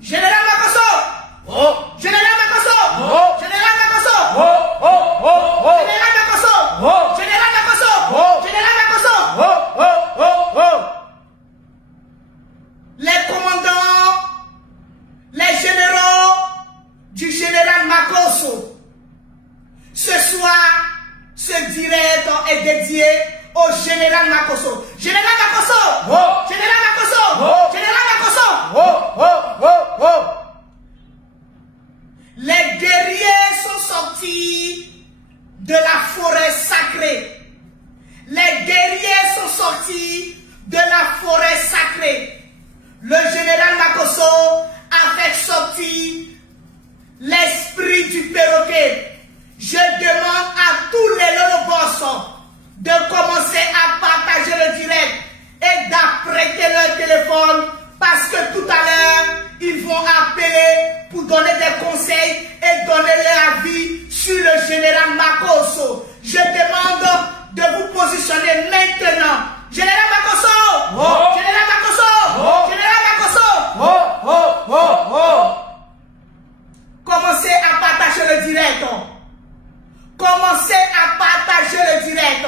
Général Makosso! Oh! Général Makosso! Oh! Général Makosso! Oh! Oh! Oh! Oh! Général Makosso! Oh! Général Makosso! Oh! Général Makosso! Oh! Oh! Oh! Oh! Les commandants, les généraux du général Makosso. Ce soir, ce direct est dédié au général Makosso. Général Makosso! Oh! Général Makosso! Oh! Général Makosso! Oh! Oh! Oh! Oh! Les guerriers sont sortis de la forêt sacrée. Les guerriers sont sortis de la forêt sacrée. Le général Makosso a fait sortir l'esprit du perroquet. Je demande à tous les lolobos de commencer à partager le direct et d'apprêter leur téléphone parce que tout à l'heure, ils vont appeler pour donner des conseils et donner leur avis sur le général Makosso. Je demande de vous positionner maintenant. Général Makosso! Oh! Général Makosso! Oh! Général Makosso! Oh! Oh! Oh! Oh! Commencez à partager le direct. Commencez à partager le direct.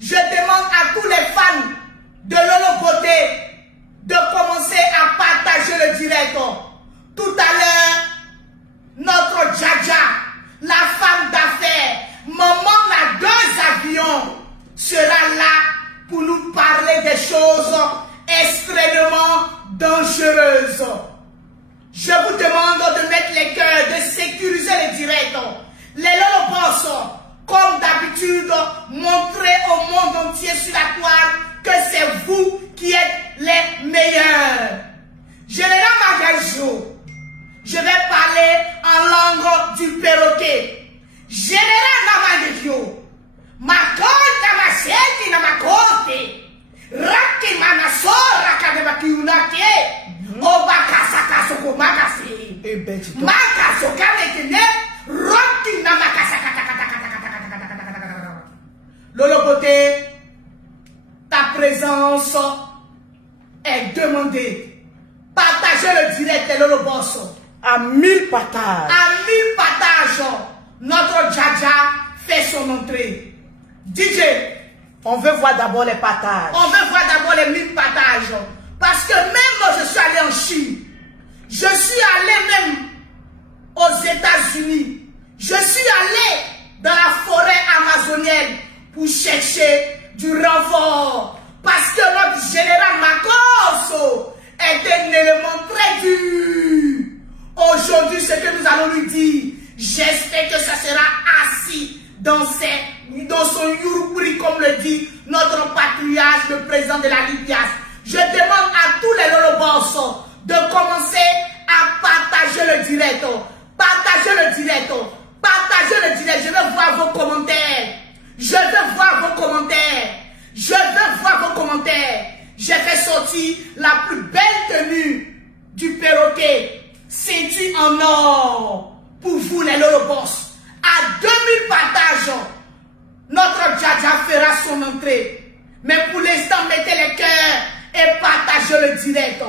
Je demande à tous les fans de Lolo Beauté de commencer à partager le direct. Tout à l'heure, notre Djaja, la femme d'affaires, maman la 2 avions, sera là pour nous parler des choses extrêmement dangereuses. Je vous demande de mettre les cœurs, de sécuriser les directs. Les Lolobos, comme d'habitude, montrez au monde entier sur la toile que c'est vous qui êtes les meilleurs. Général Magajo, je vais parler en langue du perroquet. Général Magajo, ma conta ma sete na makote, raki manasora kademakiunake, obakasa kasoko makasi, makaso kanekene, raki na makasa. Lolo Beauté, ta présence est demandée. Partagez le direct de Lolo Boss. À 1000 partages. À 1000 partages, notre Djaja fait son entrée. DJ, on veut voir d'abord les partages. On veut voir d'abord les 1000 partages. Parce que même moi, je suis allé en Chine. Je suis allé même aux États-Unis. Je suis allé dans la forêt amazonienne pour chercher du renfort. Parce que notre général Makosso est un élément très dur. Aujourd'hui, ce que nous allons lui dire, j'espère que ça sera assis dans son Yurupuri, comme le dit notre patriarche, le président de la Libias. Je demande à tous les Lolobos de commencer à partager le direct. Partagez le direct. Partagez le direct. Je veux voir vos commentaires. Je veux voir vos commentaires. Je veux voir vos commentaires. J'ai fait sortir la plus belle tenue du perroquet. Ceinture en or pour vous les Lolobos. À 2000 partages, notre Djaja fera son entrée. Mais pour l'instant, mettez les cœurs et partagez le direct.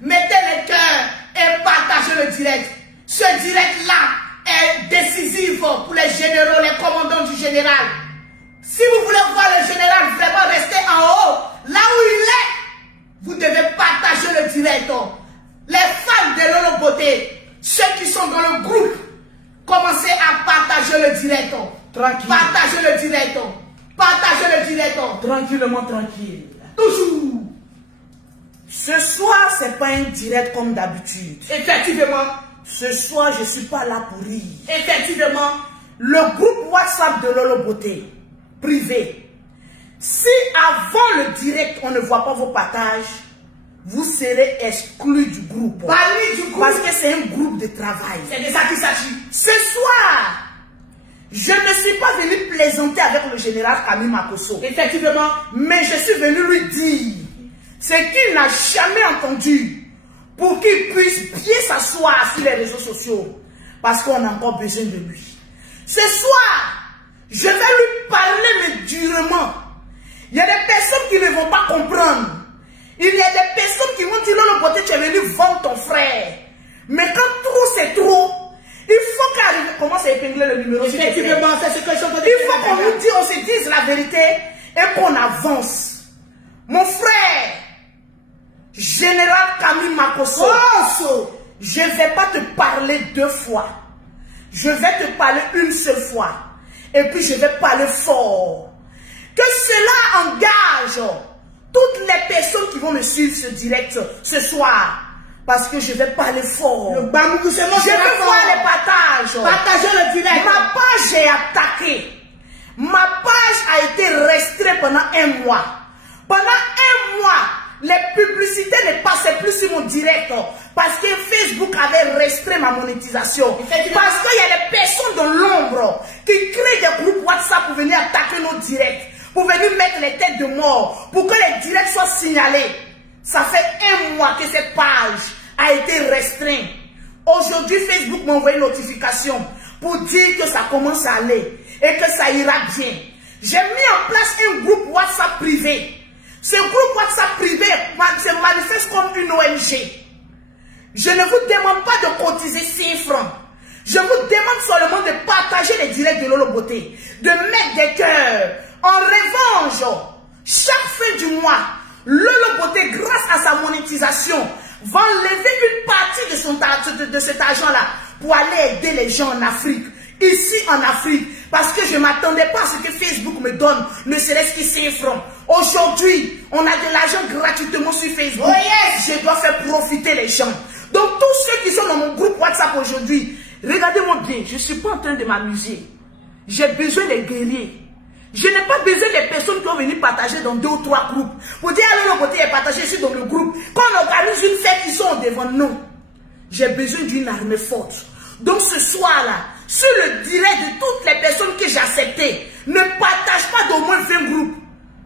Mettez les cœurs et partagez le direct. Ce direct-là est décisif pour les généraux, les commandants du général. Si vous voulez voir le général vraiment rester en haut, là où il est, vous devez partager le direct. Les fans de Lolo Beauté, ceux qui sont dans le groupe, commencez à partager le direct. Tranquille. Partagez le direct. Partagez le direct. Tranquillement, tranquille. Toujours. Ce soir, c'est pas un direct comme d'habitude. Effectivement. Ce soir, je suis pas là pour rire. Effectivement. Le groupe WhatsApp de Lolo Beauté, privé, Si avant le direct, on ne voit pas vos partages, vous serez exclus du groupe. Parce que c'est un groupe de travail. C'est de ça qu'il s'agit. Ce soir, je ne suis pas venu plaisanter avec le général Camille Makosso. Effectivement. Mais je suis venu lui dire ce qu'il n'a jamais entendu pour qu'il puisse bien s'asseoir sur les réseaux sociaux. Parce qu'on a encore besoin de lui. Ce soir, je vais lui parler mais durement. Il y a des personnes qui ne vont pas comprendre. Il y a des personnes qui vont dire Lolo Beauté, tu es venu vendre ton frère. Mais quand trop c'est trop, il faut qu'arrive. Comment c'est épinglé le numéro? Effectivement, c'est ce que je suis en train de dire. Il faut qu'on nous dise, on se dise la vérité et qu'on avance. Mon frère, général Camille Makosso, je ne vais pas te parler 2 fois. Je vais te parler une seule fois. Et puis je vais parler fort. Que cela engage toutes les personnes qui vont me suivre ce direct ce soir. Parce que je vais parler fort. Je vais voir les partages. Partagez le direct. Ma page est attaquée. Ma page a été restreinte pendant 1 mois. Pendant 1 mois, les publicités ne passaient plus sur mon direct. Parce que Facebook avait restreint ma monétisation. Parce qu'il y a des personnes dans l'ombre qui créent des groupes WhatsApp pour venir attaquer nos directs. Pour venir mettre les têtes de mort. Pour que les directs soient signalés. Ça fait 1 mois que cette page a été restreinte. Aujourd'hui, Facebook m'a envoyé une notification pour dire que ça commence à aller et que ça ira bien. J'ai mis en place un groupe WhatsApp privé. Ce groupe WhatsApp privé se manifeste comme une ONG. Je ne vous demande pas de cotiser 6 francs. Je vous demande seulement de partager les directs de Lolo Beauté, de mettre des cœurs. En revanche, chaque fin du mois, Lolo Beauté, grâce à sa monétisation, va enlever une partie de cet argent-là pour aller aider les gens en Afrique. Ici en Afrique, parce que je ne m'attendais pas à ce que Facebook me donne, ne serait-ce que 5 francs. Aujourd'hui, on a de l'argent gratuitement sur Facebook. Oh yes. Je dois faire profiter les gens. Donc tous ceux qui sont dans mon groupe WhatsApp aujourd'hui, regardez-moi bien, je ne suis pas en train de m'amuser. J'ai besoin des guerriers. Je n'ai pas besoin des personnes qui vont venir partager dans 2 ou 3 groupes. Pour dire à Lolo Beauté est partagé ici dans le groupe. Quand on organise une fête, ils sont devant nous. J'ai besoin d'une armée forte. Donc ce soir-là, sur le direct de toutes les personnes que j'ai acceptées, ne partage pas d'au moins 20 groupes.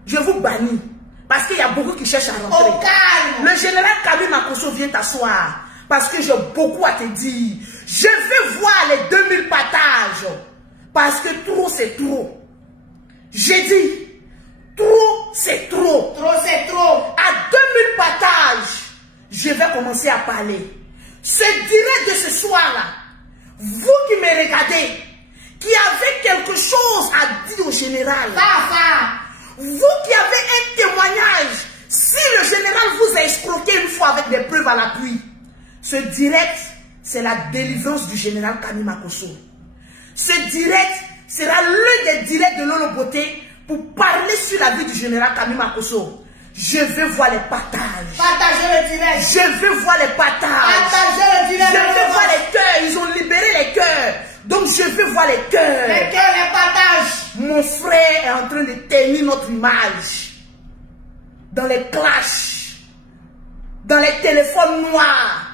Je vous bannis. Parce qu'il y a beaucoup qui cherchent à rentrer. Au calme. Le général Camille Makosso vient t'asseoir. Parce que j'ai beaucoup à te dire. Je veux voir les 2000 partages. Parce que trop, c'est trop. J'ai dit, trop, c'est trop. Trop, c'est trop. À 2000 partages, je vais commencer à parler. Ce direct de ce soir-là, vous qui me regardez, qui avez quelque chose à dire au général, vous qui avez un témoignage, si le général vous a escroqué une fois avec des preuves à l'appui, ce direct, c'est la délivrance du général Camille Makosso. Ce direct sera l'un des directs de Lolo Beauté pour parler sur la vie du général Camille Makosso. Je veux voir les partages. Partagez le direct. Je veux voir les partages. Partagez le direct. Je veux voir les cœurs. Ils ont libéré les cœurs. Donc je veux voir les cœurs. Les cœurs, les partages. Mon frère est en train de tenir notre image. Dans les clashs. Dans les téléphones noirs.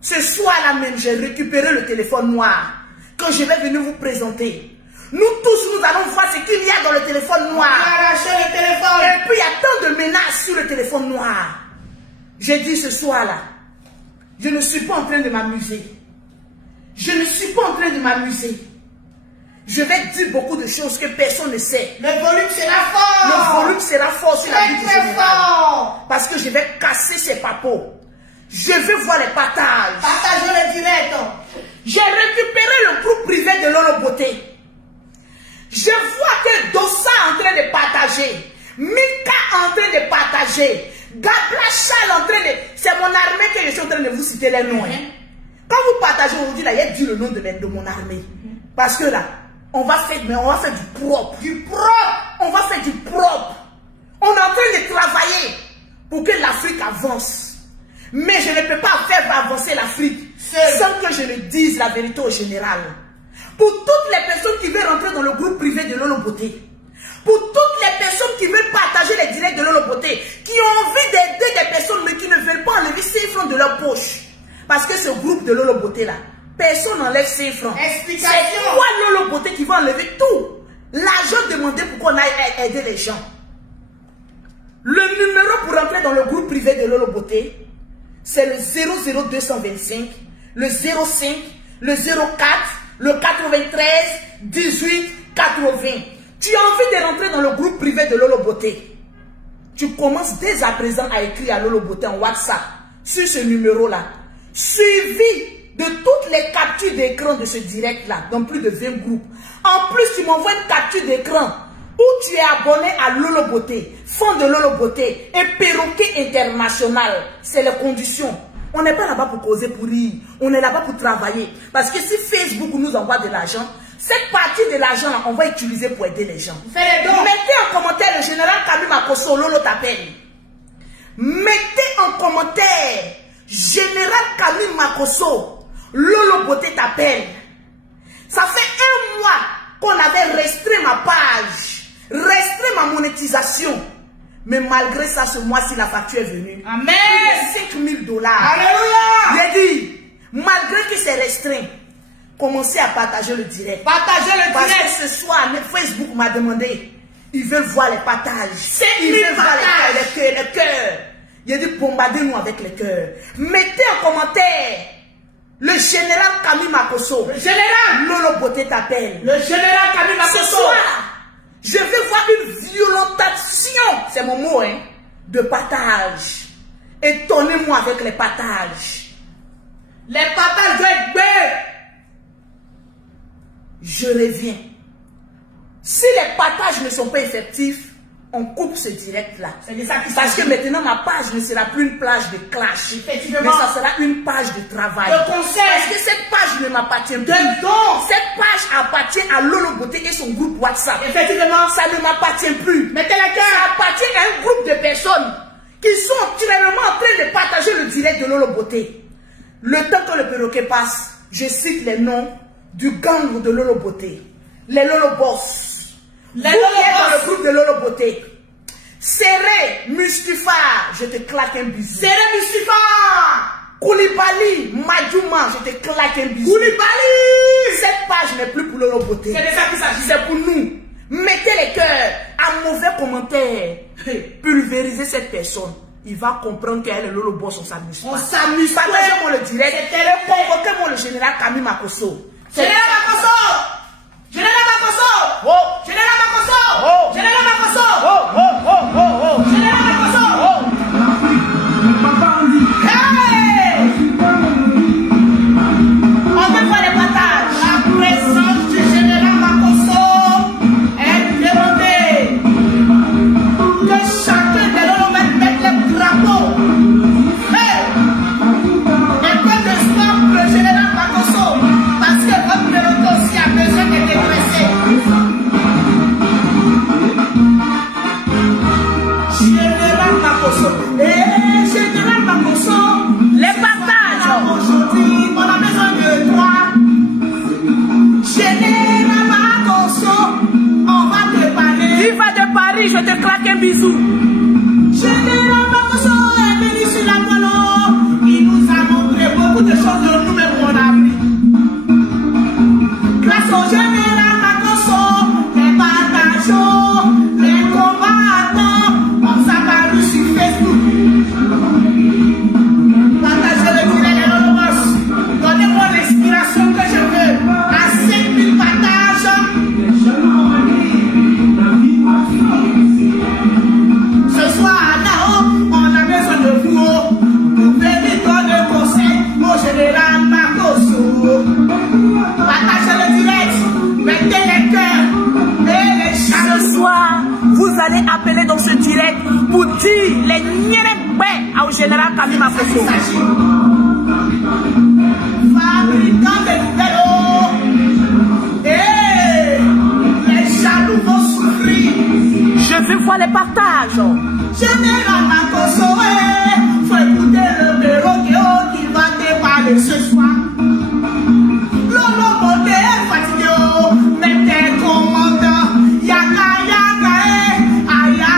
Ce soir-là même, j'ai récupéré le téléphone noir. Quand je vais venir vous présenter. Nous tous, nous allons voir ce qu'il y a dans le téléphone noir. Arracher le téléphone. Et puis il y a tant de menaces sur le téléphone noir. J'ai dit ce soir-là, je ne suis pas en train de m'amuser. Je ne suis pas en train de m'amuser. Je vais dire beaucoup de choses que personne ne sait. Le volume sera fort. Le volume sera fort sur la vie du général. Fort. Parce que je vais casser ses papos. Je vais voir les partages. Partagez le direct. J'ai récupéré le groupe privé de Lolo Beauté. Je vois que Dossa est en train de partager. Mika est en train de partager. Gabla Chal en train de... C'est mon armée que je suis en train de vous citer les noms. Quand vous partagez aujourd'hui, là, il y a dit le nom de mon armée. Parce que là, on va faire du propre. Du propre. On va faire du propre. On est en train de travailler pour que l'Afrique avance. Mais je ne peux pas faire avancer l'Afrique sans que je ne dise la vérité au général. Pour toutes les personnes qui veulent rentrer dans le groupe privé de Lolo Beauté, pour toutes les personnes qui veulent partager les directs de Lolo Beauté, qui ont envie d'aider des personnes, mais qui ne veulent pas enlever 5 francs de leur poche. Parce que ce groupe de Lolo Beauté là, personne n'enlève 5 francs. C'est quoi Lolo Beauté qui va enlever tout? L'argent demandé pour qu'on aille aider les gens. Le numéro pour entrer dans le groupe privé de Lolo Beauté, c'est le 00225, le 05, le 04, le 93, 18, 80. Tu as envie de rentrer dans le groupe privé de Lolo Beauté. Tu commences dès à présent à écrire à Lolo Beauté en WhatsApp sur ce numéro-là, suivi de toutes les captures d'écran de ce direct-là, dans plus de 20 groupes. En plus, tu m'envoies une capture d'écran où tu es abonné à Lolo Beauté, fond de Lolo Beauté et perroquet international. C'est les conditions. On n'est pas là-bas pour causer pour rire. On est là-bas pour travailler. Parce que si Facebook nous envoie de l'argent, cette partie de l'argent, on va utiliser pour aider les gens. Mettez en commentaire le général Kami Makosso, Lolo t'appelle. Mettez en commentaire général Kami Makosso, Lolo Beauté t'appelle. Ça fait 1 mois qu'on avait restreint ma page, restreint ma monétisation. Mais malgré ça, ce mois-ci, la facture est venue. Amen. 5 000 $. Alléluia. J'ai dit, malgré que c'est restreint, commencez à partager le direct. Partagez le direct. Parce que ce soir, Facebook m'a demandé, ils veulent voir les partages. Ils veulent voir les cœurs. J'ai dit, bombardez-nous avec les cœurs. Mettez en commentaire le général Kami Makosso. Le général Lolo Beauté t'appelle. Le général Kami Makosso. Ce soir, je vais voir une violentation, c'est mon mot, hein, de partage. Étonnez-moi avec les partages. Les partages doivent être belles. Je reviens. Si les partages ne sont pas effectifs, on coupe ce direct-là. Parce que maintenant, ma page ne sera plus une page de clash. Mais ça sera une page de travail. Parce que cette page ne m'appartient plus. Cette page appartient à Lolo Beauté et son groupe WhatsApp. Effectivement, ça ne m'appartient plus. Ça appartient à un groupe de personnes qui sont actuellement en train de partager le direct de Lolo Beauté. Le temps que le perroquet passe, je cite les noms du gang de Lolo Beauté. Les Lolo Boss. Les Lolo Boss. Dans le groupe de Lolo Beauté. Serré, Mustifa, je te claque un bisou. Serré, Mustifa. Koulibaly, Madjouma, je te claque un bisou. Koulibaly. Cette page n'est plus pour Lolo Beauté. C'est de ça qu'il s'agit. C'est pour nous. Mettez les cœurs, un mauvais commentaire. Pulvérisez cette personne. Il va comprendre qu'elle est Lolo Boss, on s'amuse pas. On s'amuse pas. Partagez-moi le direct. Convoquez-moi le général Kami Makosso. Général Makosso. Général Makosso. Oh. Général Makosso. Oh. Général Makosso. Oh, oh, oh, oh, oh. Général Makosso. Oh. Hey. On veut faire les partages. La présence du général Makosso est demandée. Que chacun de nous mette les drapeaux. Hey. Et peu d'espoir pour le général Makosso. Parce que votre mérite aussi a besoin de dégraisser. Général Makosso. Général Makosso. Les partages. Aujourd'hui, on a besoin de toi. Général Makosso. On va te parler. Tu vas de Paris, je te claque un bisou. Général Makosso est venu sur la colonne. Il nous a montré beaucoup de choses de nous-mêmes qu'on a appris. Grâce au général Makosso, les partageaux, les combattants, on s'apparu sur Facebook. Partagez le direct de Lolo Boss. Donnez-moi l'inspiration que je veux. À 5000 partages. Ce soir, à Nao, on a besoin de vous. Pour venir donner conseil au général Makosso. Partagez le direct, mettez les cœurs et les chats. Ce soir, vous allez appeler dans ce direct pour dire les nyérébés au général Kami Makosso. Fabricant de nouvelles eaux. Et les jaloux vont souffrir. Je veux voir les partages. Général Makosso, faut écouter le perroquet qui va te parler ce soir. Lolo Beauté est fatigué, mais tes commandants, yaka yaka, aya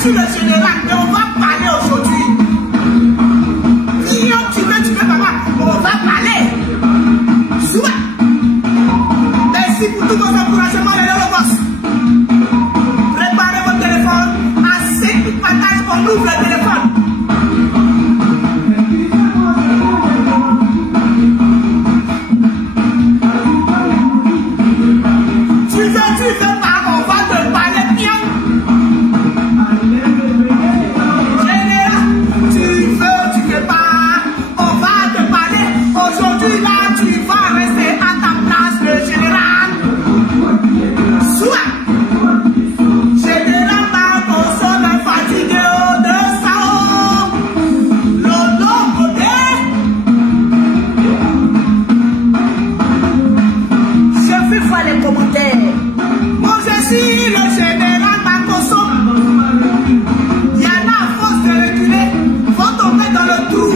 suis le général et on va parler aujourd'hui. Viens, tu veux, papa, on va parler. Souvent. Merci pour tous vos encouragements, les boss. Préparez votre téléphone. À 5 partages, on ouvre le téléphone. Tu veux pas, on va te parler bien. Général, tu veux pas, on va te parler. Aujourd'hui, là, tu vas rester à ta place, le général. Soit. Général, on sonne fatigué de ça. L'autre côté. Je vais voir les commentaires. Moi, je suis le général Makoso. Il y en a à force de reculer, vont tomber dans le trou.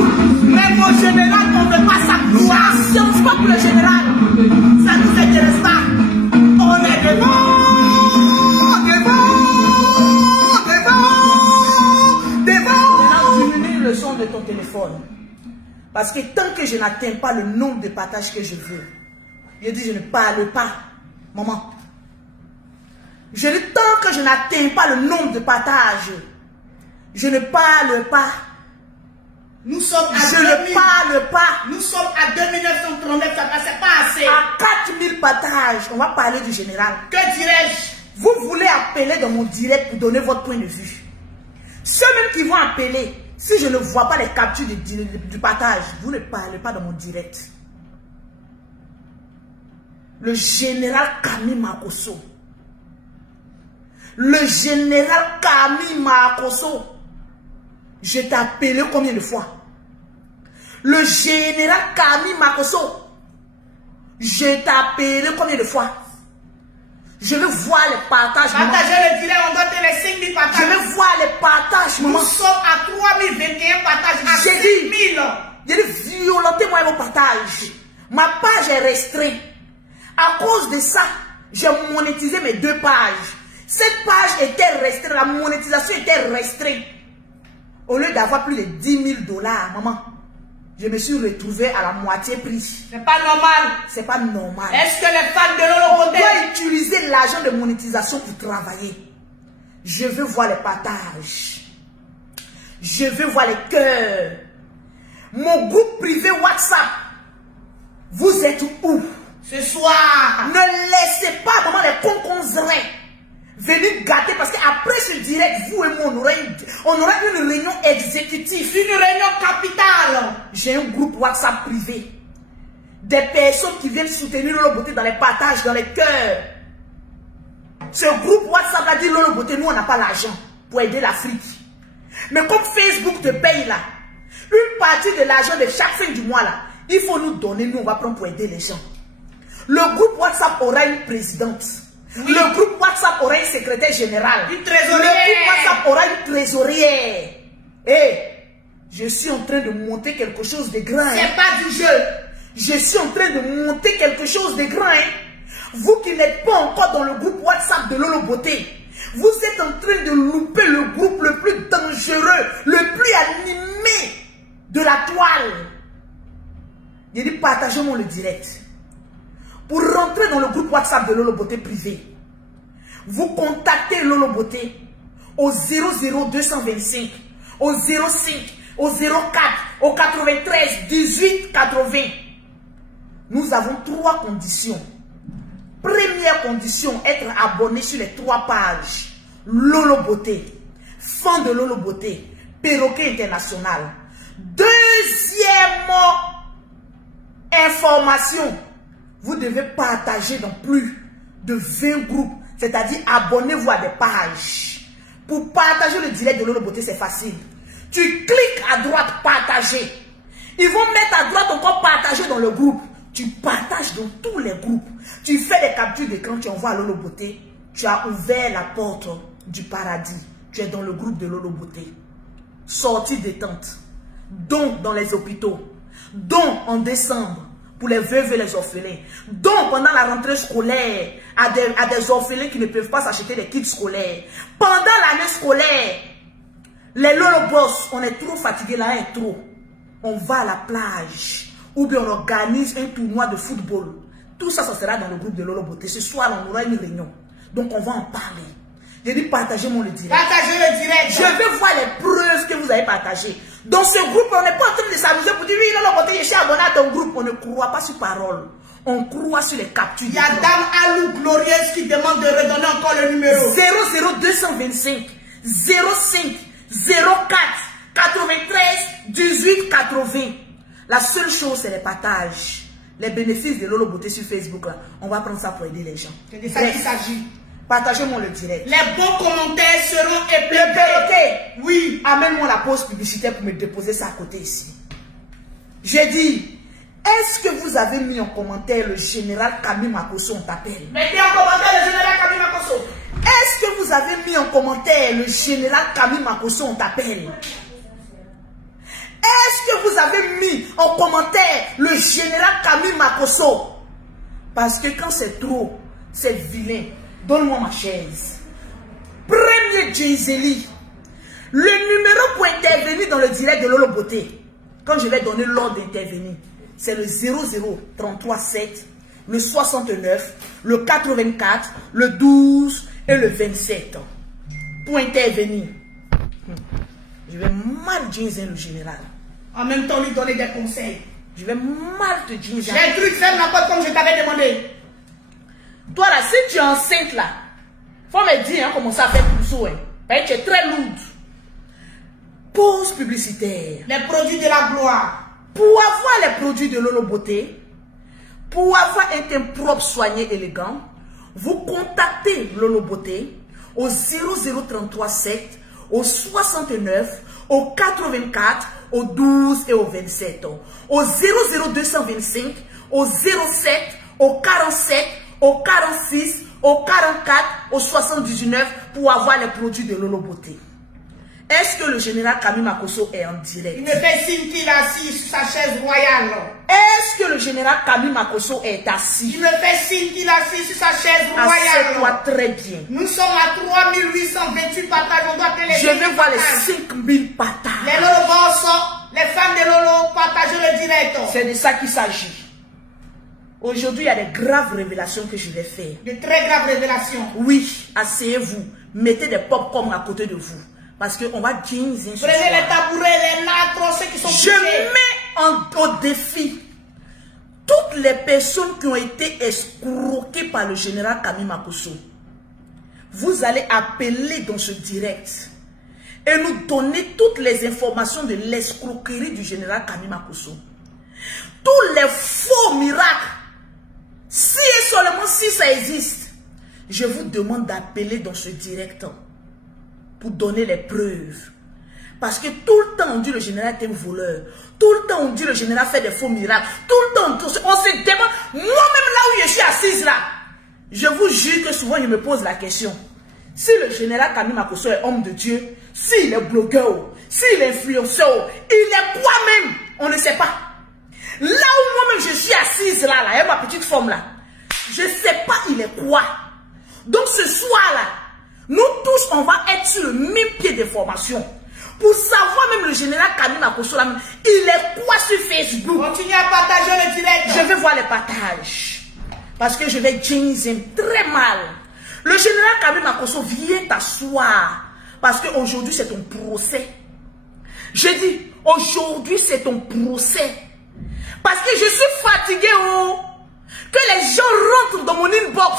Mais mon général, on ne veut pas sa gloire. Science pas pour le général. Ça ne nous intéresse pas. On est devant. Maintenant, diminue le son de ton téléphone. Parce que tant que je n'atteins pas le nombre de partages que je veux, je dis je ne parle pas. Maman. Je dis tant que je n'atteins pas le nombre de partages, je ne parle pas. Nous sommes à 2000. Je ne parle pas. Nous sommes à 2939, ça passe pas assez. À 4000 partages, on va parler du général. Que dirais-je? Vous voulez appeler dans mon direct pour donner votre point de vue. Ceux-mêmes qui vont appeler, si je ne vois pas les captures du partage, vous ne parlez pas dans mon direct. Le général Camille Makoso. Le général Camille Makoso. Je t'ai appelé combien de fois? Le général Camille Makoso. Je t'ai appelé combien de fois? Je veux voir les partages. Partagez le direct, on doit te les 5000 partages. Je veux voir les partages, maman. Nous sommes à 3021 partages, à 6000. J'ai dit, violentez-moi vos partages. Ma page est restreinte. À cause de ça, j'ai monétisé mes 2 pages. Cette page était restreinte, la monétisation était restreinte. Au lieu d'avoir plus de 10 000 $, maman, je me suis retrouvé à la moitié prix. C'est pas normal. C'est pas normal. Est-ce que les fans de Lolo Beauté doivent utiliser l'argent de monétisation pour travailler? Je veux voir les partages. Je veux voir les cœurs. Mon groupe privé WhatsApp. Vous êtes où? Ce soir. Ne laissez pas maman les conconzerins venir gâter parce qu'après ce direct, vous et moi, on aura une réunion exécutive. Une réunion capitale. J'ai un groupe WhatsApp privé. Des personnes qui viennent soutenir Lolo Beauté dans les partages, dans les cœurs. Ce groupe WhatsApp a dit Lolo Beauté, nous on n'a pas l'argent pour aider l'Afrique. Mais comme Facebook te paye là, une partie de l'argent de chaque fin du mois là, il faut nous donner, nous on va prendre pour aider les gens. Le groupe WhatsApp aura une présidente. Oui. Le groupe WhatsApp aura un secrétaire général. Une trésorière. Le groupe WhatsApp aura une trésorière. Et je suis en train de monter quelque chose de grand. C'est pas du jeu. Je suis en train de monter quelque chose de grand. Vous qui n'êtes pas encore dans le groupe WhatsApp de Lolo Beauté, vous êtes en train de louper le groupe le plus dangereux, le plus animé de la toile. Je dis partagez-moi le direct. Pour rentrer dans le groupe WhatsApp de Lolo Beauté privé, vous contactez Lolo Beauté au 00225, au 05, au 04, au 93, 18, 80. Nous avons 3 conditions. Première condition, être abonné sur les 3 pages. Lolo Beauté, fan de Lolo Beauté, Perroquet International. Deuxièmement, information. Vous devez partager dans plus de 20 groupes. C'est-à-dire, abonnez-vous à des pages. Pour partager le direct de Lolo Beauté, c'est facile. Tu cliques à droite, partager. Ils vont mettre à droite encore partager dans le groupe. Tu partages dans tous les groupes. Tu fais des captures d'écran, tu envoies à Lolo Beauté. Tu as ouvert la porte du paradis. Tu es dans le groupe de Lolo Beauté. Sortie détente. Don dans les hôpitaux. Don en décembre. Pour les veuves et les orphelins. Donc, pendant la rentrée scolaire, à des orphelins qui ne peuvent pas s'acheter des kits scolaires. Pendant l'année scolaire, Les lolobos, on est trop fatigué, là est trop. On va à la plage. Ou bien on organise un tournoi de football. Tout ça, ça sera dans le groupe de Lolo Beauté. Ce soir, on aura une réunion. Donc, on va en parler. Je dis, partagez-moi le direct. Partagez le direct. Je veux voir les preuves que vous avez partagées. Dans ce groupe, on n'est pas en train de s'amuser pour dire, oui, Lolo Beauté, je suis abonné à ton groupe. On ne croit pas sur parole. On croit sur les captures. Il y a Dame Alou Glorieuse qui demande de redonner encore le numéro. 00225 05 04 93 18 80. La seule chose, c'est les partages. Les bénéfices de Lolo Beauté sur Facebook, là, on va prendre ça pour aider les gens. C'est de ça qu'il s'agit. Partagez-moi le direct. Les bons commentaires seront épluchés. Oui. Amène-moi la pause publicitaire pour me déposer ça à côté ici. J'ai dit, est-ce que vous avez mis en commentaire le général Camille Makosso, on t'appelle? Mettez en commentaire le général Camille Makosso. Est-ce que vous avez mis en commentaire le général Camille Makosso, on t'appelle? Est-ce que vous avez mis en commentaire le général Camille Makosso? Parce que quand c'est trop, c'est vilain. Donne-moi ma chaise. Premier Jezeli. Le numéro pour intervenir dans le direct de Lolo Beauté, quand je vais donner l'ordre d'intervenir, c'est le 00337, le 69, le 84, le 12 et le 27. Pour intervenir. Je vais mal dire le général. En même temps, lui donner des conseils. Je vais mal te dire. Les trucs, ferme la porte comme je t'avais demandé. Toi là, si tu es enceinte là, faut me dire hein, comment ça fait pour ça. Hein. Parce que tu es très lourde. Pause publicitaire. Les produits de la gloire. Pour avoir les produits de Lolo Beauté, pour avoir un teint propre, soigné, élégant, vous contactez Lolo Beauté au 00337, au 69, au 84, au 12 et au 27. Au 00225, au 07, au 47, au 46, au 44, au 79 pour avoir les produits de Lolo Beauté. Est-ce que le général Camille Makosso est en direct? Il me fait signe qu'il est assis sur sa chaise royale. Est-ce que le général Camille Makosso est assis? Il me fait signe qu'il est assis sur sa chaise royale. Assieds-toi très bien. Nous sommes à 3828 partages. On doit télécharger. Je vais voir les 5000 partages. Les Lolo Boss, les femmes de Lolo, partagez le direct. C'est de ça qu'il s'agit. Aujourd'hui, il y a des graves révélations que je vais faire. De très graves révélations. Oui, asseyez-vous. Mettez des pop-corn à côté de vous. Parce qu'on va jeans. Prenez les tabourets, les nacres, ceux qui sont Je mets au défi toutes les personnes qui ont été escroquées par le général Camille Makosso. Vous allez appeler dans ce direct et nous donner toutes les informations de l'escroquerie du général Camille Makosso. Tous les faux miracles. Si et seulement si ça existe, je vous demande d'appeler dans ce direct pour donner les preuves. Parce que tout le temps on dit le général est un voleur. Tout le temps on dit le général fait des faux miracles. Tout le temps on se demande. Moi-même là où je suis assise là, je vous jure que souvent je me pose la question. Si le général Camille Makosso est homme de Dieu, s'il est blogueur, s'il est influenceur, il est quoi même? On ne sait pas. Là où moi-même je suis assise là, avec ma petite forme là, je ne sais pas il est quoi. Donc ce soir là, nous tous on va être sur le même pied d'information. Pour savoir même le général Camille Makosso là, il est quoi sur Facebook. Continuez à partager le direct. Je vais voir les partages. Parce que je vais jeanser très mal. Le général Camille Makosso vient t'asseoir. Parce qu'aujourd'hui c'est ton procès. Je dis, aujourd'hui c'est ton procès. Parce que je suis fatigué, oh, que les gens rentrent dans mon inbox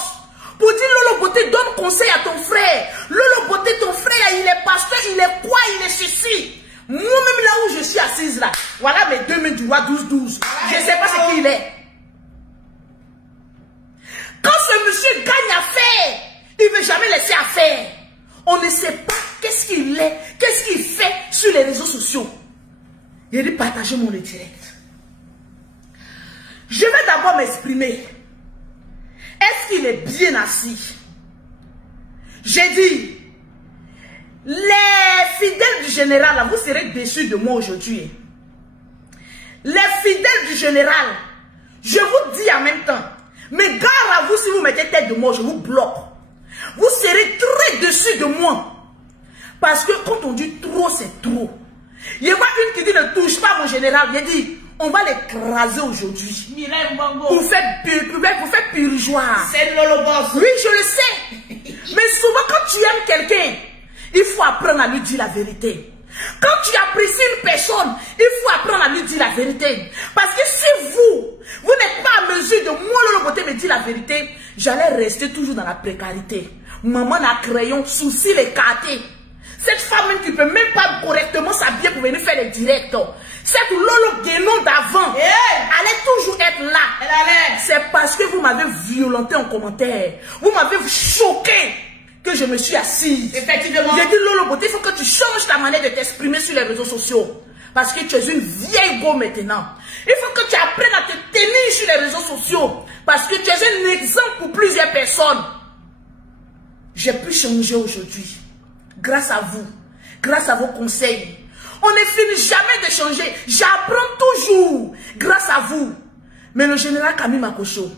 pour dire Lolo Beauté, donne conseil à ton frère. Lolo Beauté, ton frère, il est pasteur, il est quoi, il est ceci. Moi-même là où je suis assise là, voilà mes 2 mains du roi 12-12. Je ne sais pas ce qu'il est. Quand ce monsieur gagne à faire, il ne veut jamais laisser à faire. On ne sait pas qu'est-ce qu'il est, qu'est-ce qu'il fait sur les réseaux sociaux. Il dit partagez mon direct. Je vais d'abord m'exprimer. Est-ce qu'il est bien assis? J'ai dit, les fidèles du général, là, vous serez déçus de moi aujourd'hui. Les fidèles du général, je vous dis en même temps, mais gare à vous si vous mettez tête de moi, je vous bloque. Vous serez très déçus de moi. Parce que quand on dit trop, c'est trop. Il y a une qui dit ne touche pas mon général. Il a dit on va l'écraser aujourd'hui. Pour faire purgeoire. C'est Lolo Boss. Oui, je le sais. Mais souvent quand tu aimes quelqu'un, il faut apprendre à lui dire la vérité. Quand tu apprécies une personne, il faut apprendre à lui dire la vérité. Parce que si vous n'êtes pas à mesure de moi, Lolo Beauté, me dire la vérité, j'allais rester toujours dans la précarité. Maman n'a crayon, souci les cartés. Cette femme qui ne peut même pas correctement s'habiller pour venir faire les directs. Cette Lolo Guénon d'avant, allait toujours être là. C'est parce que vous m'avez violenté en commentaire. Vous m'avez choqué que je me suis assise. Effectivement. J'ai dit Lolo Beauté, il faut que tu changes ta manière de t'exprimer sur les réseaux sociaux. Parce que tu es une vieille go maintenant. Il faut que tu apprennes à te tenir sur les réseaux sociaux. Parce que tu es un exemple pour plusieurs personnes. J'ai pu changer aujourd'hui. Grâce à vous. Grâce à vos conseils. On ne finit jamais de changer. J'apprends toujours. Grâce à vous. Mais le général Camille Makosso,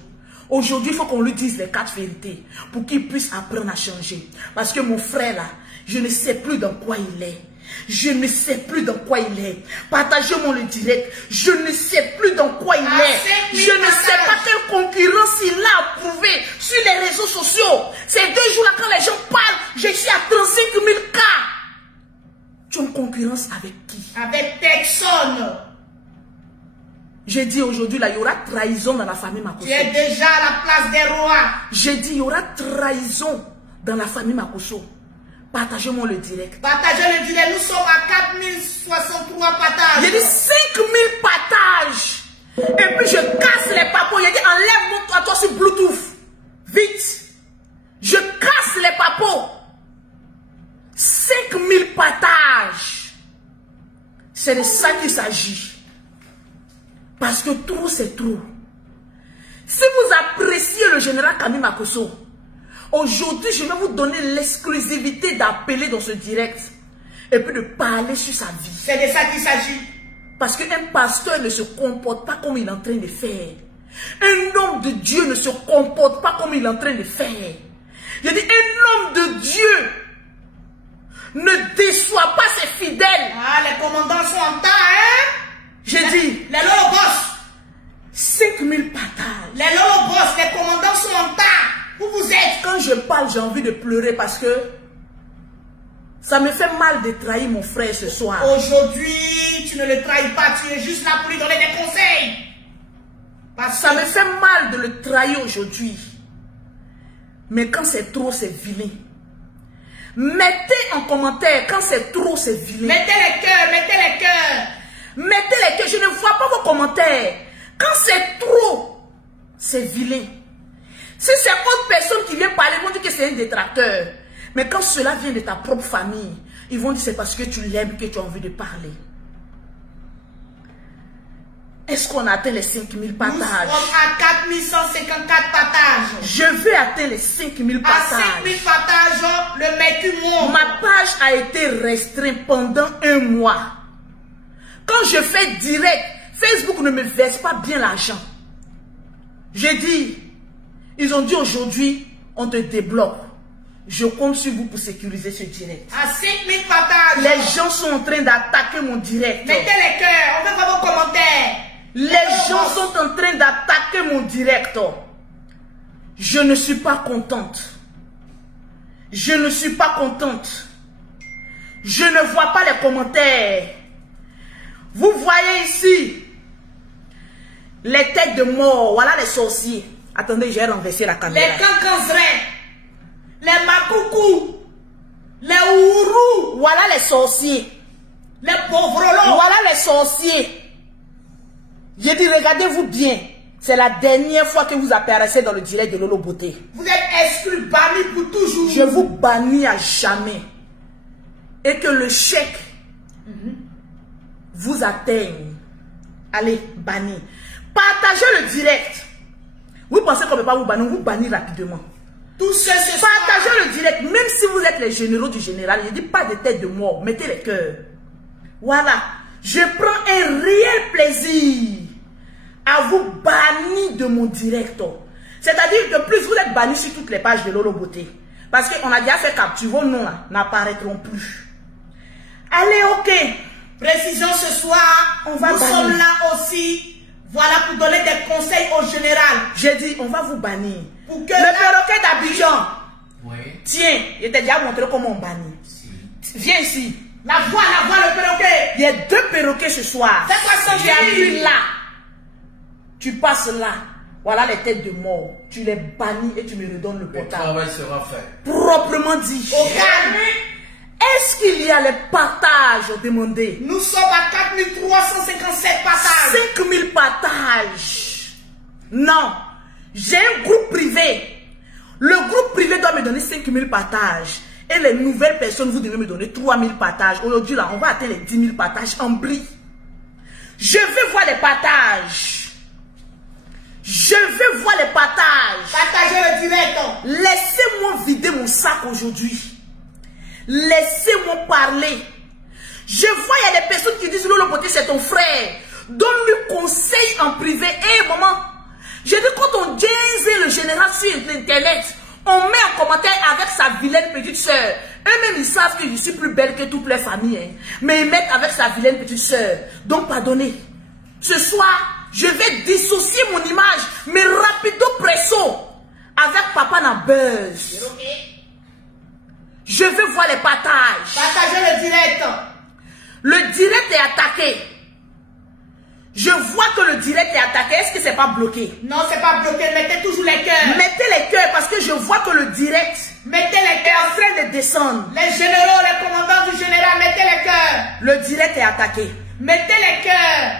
aujourd'hui, il faut qu'on lui dise les 4 vérités. Pour qu'il puisse apprendre à changer. Parce que mon frère là, je ne sais plus dans quoi il est. Je ne sais plus dans quoi il est. Partagez-moi le direct. Je ne sais plus dans quoi il est. Je ne sais pas quelle concurrence il a approuvé sur les réseaux sociaux. Ces 2 jours-là, quand les gens parlent, je suis à 35 000 cas. Tu es en concurrence avec qui? Avec personne. J'ai dit aujourd'hui, là, il y aura trahison dans la famille Makosso. Tu es déjà à la place des rois. J'ai dit, il y aura trahison dans la famille Makosso. Partagez-moi le direct. Partagez le direct. Nous sommes à 4063 partages. J'ai dit 5000 partages. Et puis je casse les papos. J'ai dit enlève toi sur Bluetooth. Vite. Je casse les papos. 5000 partages. C'est de ça qu'il s'agit. Parce que trop c'est trop. Si vous appréciez le général Camille Makosso, aujourd'hui, je vais vous donner l'exclusivité d'appeler dans ce direct et puis de parler sur sa vie. C'est de ça qu'il s'agit. Parce qu'un pasteur ne se comporte pas comme il est en train de faire. Un homme de Dieu ne se comporte pas comme il est en train de faire. Je dis, un homme de Dieu ne déçoit pas ses fidèles. Ah, les commandants sont en tas, hein? J'ai dit, les Lolo Boss. 5000 partages. Les Lolo Boss, les commandants sont en tas. Où vous êtes? Quand je parle, j'ai envie de pleurer parce que ça me fait mal de trahir mon frère ce soir. Aujourd'hui, tu ne le trahis pas, tu es juste là pour lui donner des conseils. Parce que ça me fait mal de le trahir aujourd'hui. Mais quand c'est trop, c'est vilain. Mettez en commentaire, quand c'est trop, c'est vilain. Mettez les cœurs, mettez les cœurs. Mettez les cœurs, je ne vois pas vos commentaires. Quand c'est trop, c'est vilain. Si c'est autre personne qui vient parler, ils vont dire que c'est un détracteur. Mais quand cela vient de ta propre famille, ils vont dire c'est parce que tu l'aimes que tu as envie de parler. Est-ce qu'on a atteint les 5000 partages? Nous sommes à 4154 partages. Je vais atteindre les 5000 partages. À 5000 partages, le Mercure monte. Ma page a été restreinte pendant 1 mois. Quand je fais direct, Facebook ne me verse pas bien l'argent. J'ai dit, ils ont dit aujourd'hui, on te débloque. Je compte sur vous pour sécuriser ce direct. À 5000 partages. Les gens sont en train d'attaquer mon direct. Mettez les cœurs, on veut voir vos commentaires. Les gens sont en train d'attaquer mon direct. Je ne suis pas contente. Je ne suis pas contente. Je ne vois pas les commentaires. Vous voyez ici les têtes de mort. Voilà les sorciers. Attendez, j'ai renversé la caméra. Les cancansrins, les makoukou, les ourous. Voilà les sorciers. Les pauvres. Voilà les sorciers. J'ai dit, regardez-vous bien. C'est la dernière fois que vous apparaissez dans le direct de Lolo Beauté. Vous êtes exclus, bannis pour toujours. Je vous bannis à jamais. Et que le chèque vous atteigne. Allez, bannis. Partagez le direct. Vous pensez qu'on ne peut pas vous bannir, on vous bannit rapidement. Tout ce partagez le direct, même si vous êtes les généraux du général. Je dis pas de tête de mort, mettez les cœurs. Voilà. Je prends un réel plaisir à vous bannir de mon direct. C'est-à-dire que plus vous êtes bannis sur toutes les pages de Lolo Beauté. Parce qu'on a déjà fait capture, vos noms n'apparaîtront plus. Allez, ok. Précision ce soir, On va nous bannir. sommes là aussi, voilà, pour donner des conseils au général. J'ai dit, on va vous bannir. Pour que Le là- perroquet d'Abidjan. Oui. Tiens, je t'ai déjà montré comment on bannit. Si. Viens ici. La voix, le perroquet. Il y a 2 perroquets ce soir. C'est quoi ça, Tu appuies Jésus? là. Tu passes là. Voilà les têtes de mort. Tu les bannis et tu me redonnes le Le portable. travail sera fait. Proprement dit. Au calme. Est-ce qu'il y a les partages demandés? Nous sommes à 4357 partages. 5000 partages. Non. J'ai un groupe privé. Le groupe privé doit me donner 5000 partages. Et les nouvelles personnes, vous devez me donner 3000 partages. Aujourd'hui, là, on va atteindre les 10 000 partages en bris. Je veux voir les partages. Je veux voir les partages. Partagez le direct. Laissez-moi vider mon sac aujourd'hui. Laissez-moi parler. Je vois, il y a des personnes qui disent, Lolo Poté, c'est ton frère. Donne-lui conseil en privé. Hé, maman, je dis, quand on dit le général sur Internet, on met un commentaire avec sa vilaine petite soeur. Eux-mêmes, ils savent que je suis plus belle que toutes les familles. Hein. Mais ils mettent avec sa vilaine petite soeur. Donc, pardonnez. Ce soir, je vais dissocier mon image, mais rapido presso, avec Papa na buzz. Je veux voir les partages. Partagez le direct. Le direct est attaqué. Je vois que le direct est attaqué. Est-ce que c'est pas bloqué? Non, c'est pas bloqué. Mettez toujours les cœurs. Mettez les cœurs parce que je vois que le direct Mettez les est en cœurs. train de descendre. Les généraux, les commandants du général, mettez les cœurs. Le direct est attaqué. Mettez les cœurs.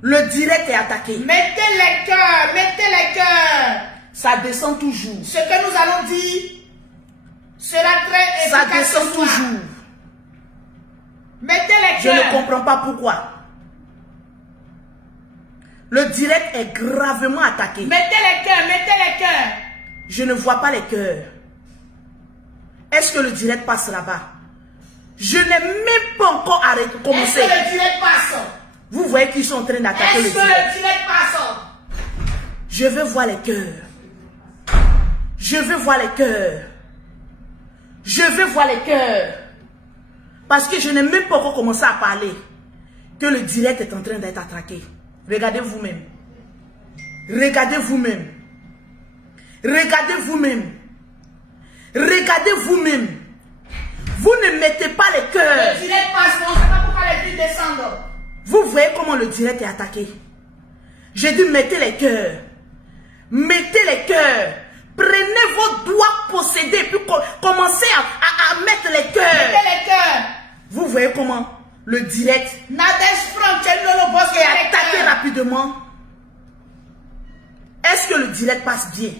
Le direct est attaqué. Mettez les cœurs. Mettez les cœurs. Ça descend toujours. Ce que nous allons dire sera très Ça efficace descend ce soir. toujours. Mettez les Je cœurs. ne comprends pas pourquoi. Le direct est gravement attaqué. Mettez les cœurs. Mettez les cœurs. Je ne vois pas les cœurs. Est-ce que le direct passe là-bas? Je n'ai même pas encore arrêté de Est-ce commencer. que le direct passe? Vous voyez qu'ils sont en train d'attaquer le Est-ce que direct. le direct passe? Je veux voir les cœurs. Je veux voir les cœurs. Je veux voir les cœurs. Parce que je n'ai même pas encore commencé à parler que le direct est en train d'être attaqué. Regardez vous-même. Regardez vous-même. Regardez vous-même. Regardez vous-même. Vous ne mettez pas les cœurs. Le direct passe. On ne sait pas pourquoi les filles descendent. Vous voyez comment le direct est attaqué. J'ai dit mettez les cœurs. Mettez les cœurs. Prenez vos doigts possédés puis commencez à mettre les cœurs. Mettez les cœurs. Vous voyez comment le direct Nadège Franck, le boss est attaqué rapidement. Est-ce que le direct passe bien?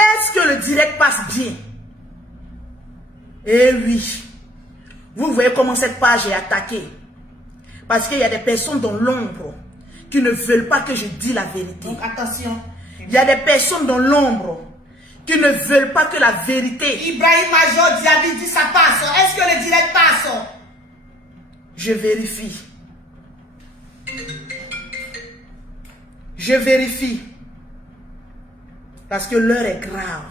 Est-ce que le direct passe bien? Eh oui. Vous voyez comment cette page est attaquée. Parce qu'il y a des personnes dans l'ombre qui ne veulent pas que je dise la vérité. Donc attention. Il y a des personnes dans l'ombre qui ne veulent pas que la vérité. Ibrahim Major Diaby dit ça passe. Est-ce que le direct passe? Je vérifie. Je vérifie. Parce que l'heure est grave.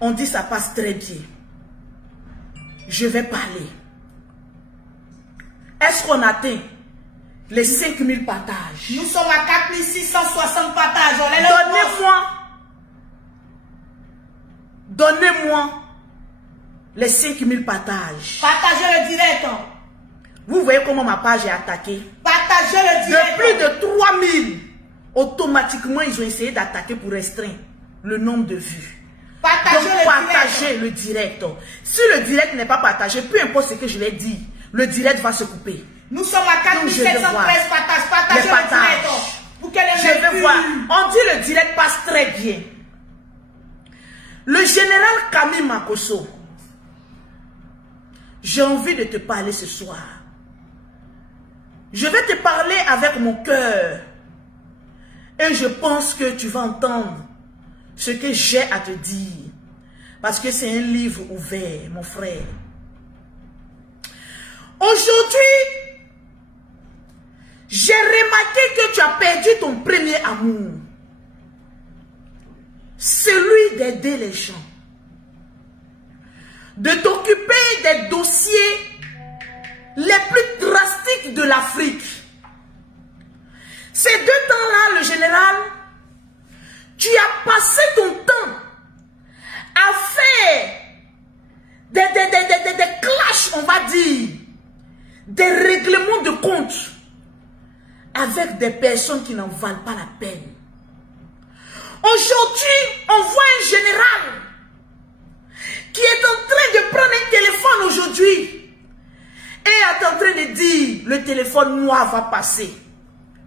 On dit ça passe très bien. Je vais parler. Est-ce qu'on atteint les 5000 partages? Nous sommes à 4660 partages. On est là. Donnez-moi les 5000 partages. Partagez le direct. Vous voyez comment ma page est attaquée? Partagez le De direct. plus de 3000, automatiquement, ils ont essayé d'attaquer pour restreindre le nombre de vues. Partagez Donc, le partagez direct. le direct. Si le direct n'est pas partagé, peu importe ce que je l'ai dit, le direct va se couper. Nous sommes à Donc, je vais 4713 voir partages. Partagez les le partages. direct. Pour que les Je vais vues. voir. On dit le direct passe très bien. Le général Camille Makosso, j'ai envie de te parler ce soir. Je vais te parler avec mon cœur. Et je pense que tu vas entendre ce que j'ai à te dire. Parce que c'est un livre ouvert, mon frère. Aujourd'hui, j'ai remarqué que tu as perdu ton premier amour. Celui d'aider les gens. de t'occuper des dossiers les plus drastiques de l'Afrique. Ces 2 temps-là, le général, tu as passé ton temps à faire des clashs, on va dire, des règlements de compte avec des personnes qui n'en valent pas la peine. Aujourd'hui, on voit un général qui est en train de prendre un téléphone aujourd'hui et est en train de dire, le téléphone noir va passer,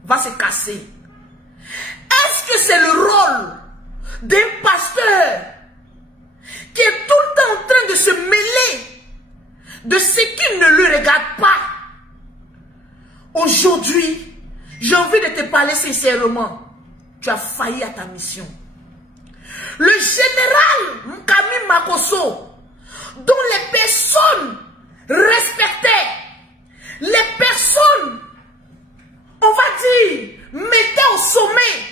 va se casser. Est-ce que c'est le rôle d'un pasteur qui est tout le temps en train de se mêler de ce qui ne le regarde pas? Aujourd'hui, j'ai envie de te parler sincèrement. Tu as failli à ta mission. Le général Nkami Makosso, dont les personnes respectaient, les personnes, on va dire, mettaient au sommet,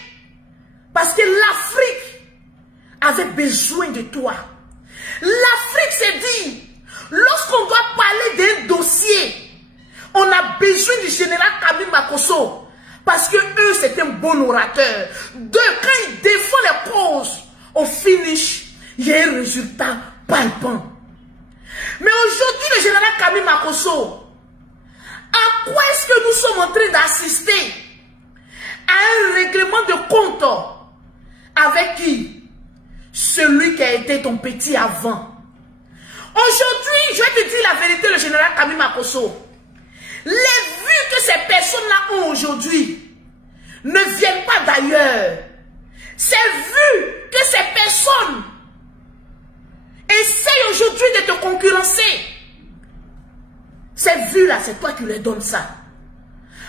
parce que l'Afrique avait besoin de toi. L'Afrique s'est dit, lorsqu'on doit parler d'un dossier, on a besoin du général Nkami Makosso. Parce que eux, c'est un bon orateur. Quand ils défendent les causes, au finish, il y a un résultat palpant. Mais aujourd'hui, le général Nkami Makosso, à quoi est-ce que nous sommes en train d'assister? À un règlement de compte avec qui? Celui qui a été ton petit avant. Aujourd'hui, je vais te dire la vérité, le général Nkami Makosso. Les vues que ces personnes-là ont aujourd'hui ne viennent pas d'ailleurs. Ces vues que ces personnes essayent aujourd'hui de te concurrencer. Ces vues-là, c'est toi qui leur donnes ça.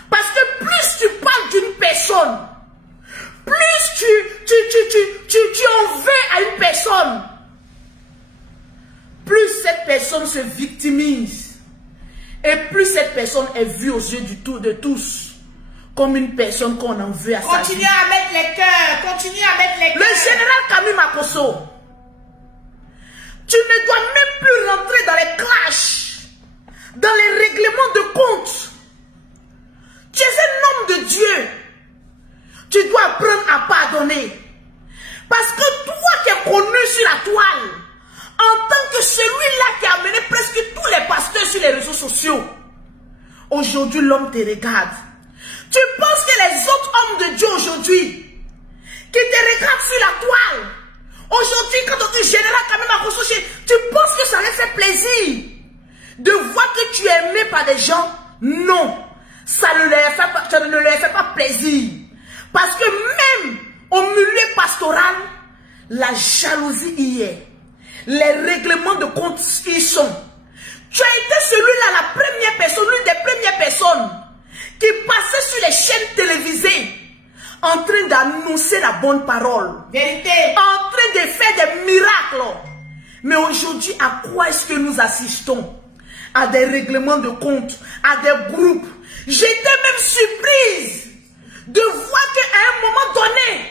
Parce que plus tu parles d'une personne, plus tu en veux à une personne, plus cette personne se victimise. Et plus cette personne est vue aux yeux de tous comme une personne qu'on en veut à sa vie. Continuez à mettre les cœurs, continuez à mettre les cœurs. Le général Nkami Makosso, tu ne dois même plus rentrer dans les clashs, dans les règlements de compte. Tu es un homme de Dieu. Tu dois apprendre à pardonner. Parce que toi qui es connu sur la toile, en tant que celui-là qui a amené presque tous les pasteurs sur les réseaux sociaux, aujourd'hui l'homme te regarde. Tu penses que les autres hommes de Dieu aujourd'hui, qui te regardent sur la toile, aujourd'hui quand on dit général Nkami Makosso, tu penses que ça leur fait plaisir de voir que tu es aimé par des gens? Non, ça ne leur fait pas plaisir. Parce que même au milieu pastoral, la jalousie y est. Les règlements de compte y sont. Tu as été celui-là, la première personne, l'une des premières personnes qui passait sur les chaînes télévisées en train d'annoncer la bonne parole. Vérité. En train de faire des miracles. Mais aujourd'hui, à quoi est-ce que nous assistons? À des règlements de compte, à des groupes. J'étais même surprise de voir qu'à un moment donné,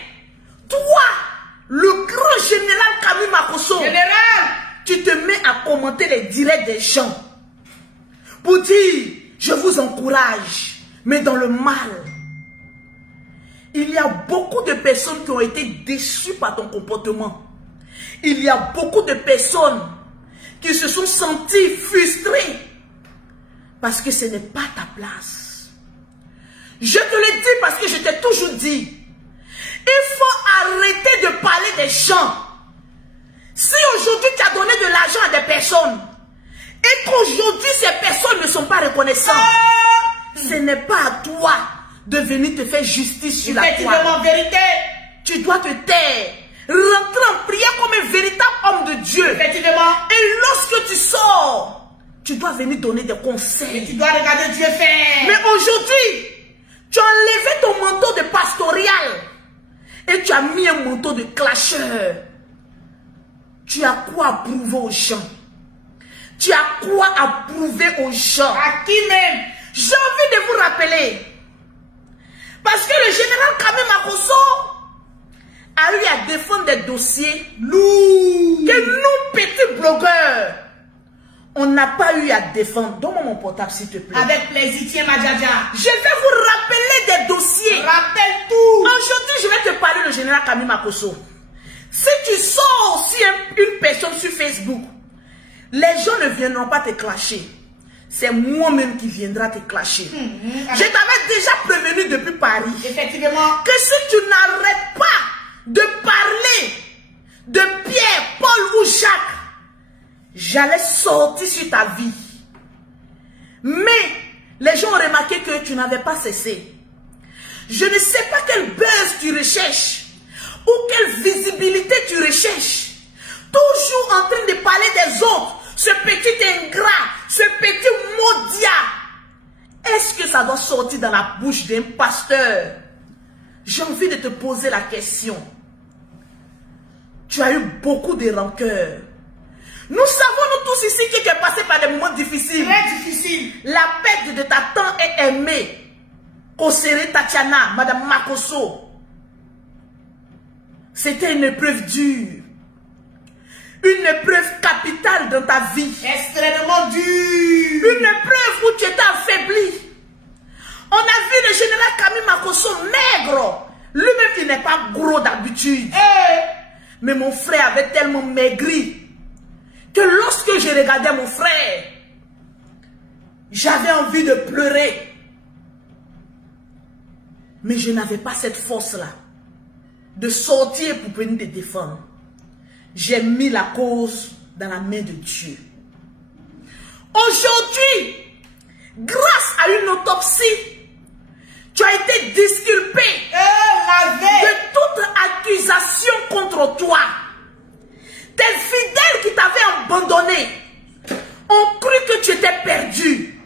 toi, le grand général Nkami Makosso, tu te mets à commenter les directs des gens pour dire, je vous encourage, mais dans le mal. Il y a beaucoup de personnes qui ont été déçues par ton comportement. Il y a beaucoup de personnes qui se sont senties frustrées parce que ce n'est pas ta place. Je te le dis parce que je t'ai toujours dit, il faut arrêter de parler des gens. Si aujourd'hui tu as donné de l'argent à des personnes et qu'aujourd'hui ces personnes ne sont pas reconnaissantes, ce n'est pas à toi de venir te faire justice sur la toile. En vérité, tu dois te taire, rentrer en prière comme un véritable homme de Dieu. Effectivement. Et lorsque tu sors, tu dois venir donner des conseils. Et tu dois regarder Dieu faire. Mais aujourd'hui, tu as enlevé ton manteau de pastoral et tu as mis un manteau de clasheur. Tu as quoi à prouver aux gens? Tu as quoi à prouver aux gens? À qui même? J'ai envie de vous rappeler. Parce que le général Nkami Makosso a eu à défendre des dossiers lourds que nous, petits blogueurs, On n'a pas eu à défendre. Donne-moi mon portable, s'il te plaît. Avec plaisir, tiens ma Dja Dja. Je vais vous rappeler des dossiers. Rappelle tout. Aujourd'hui, je vais te parler du général Kami Makosso. Si tu sors aussi une personne sur Facebook, les gens ne viendront pas te clasher. C'est moi-même qui viendra te clasher. Je t'avais déjà prévenu depuis Paris. Effectivement. Que si tu n'arrêtes pas de parler de Pierre, Paul ou Jacques, j'allais sortir sur ta vie. Mais les gens ont remarqué que tu n'avais pas cessé. Je ne sais pas quel buzz tu recherches ou quelle visibilité tu recherches. Toujours en train de parler des autres. Ce petit ingrat, ce petit maudit. Est-ce que ça doit sortir dans la bouche d'un pasteur? J'ai envie de te poser la question. Tu as eu beaucoup de rancœur. Nous savons, nous tous ici, qui est passé par des moments difficiles. Très difficiles. La perte de ta tante est aimée. Kosere Tatiana, Madame Makosso. C'était une épreuve dure. Une épreuve capitale dans ta vie. Extrêmement dure. Une épreuve où tu étais affaibli. On a vu le général Kami Makosso maigre. Lui-même, il n'est pas gros d'habitude. Mais mon frère avait tellement maigri que lorsque je regardais mon frère, j'avais envie de pleurer. Mais je n'avais pas cette force-là de sortir pour venir te défendre. J'ai mis la cause dans la main de Dieu. Aujourd'hui, grâce à une autopsie, tu as été disculpé de toute accusation contre toi. Tes fidèles qui t'avaient abandonné ont cru que tu étais perdu.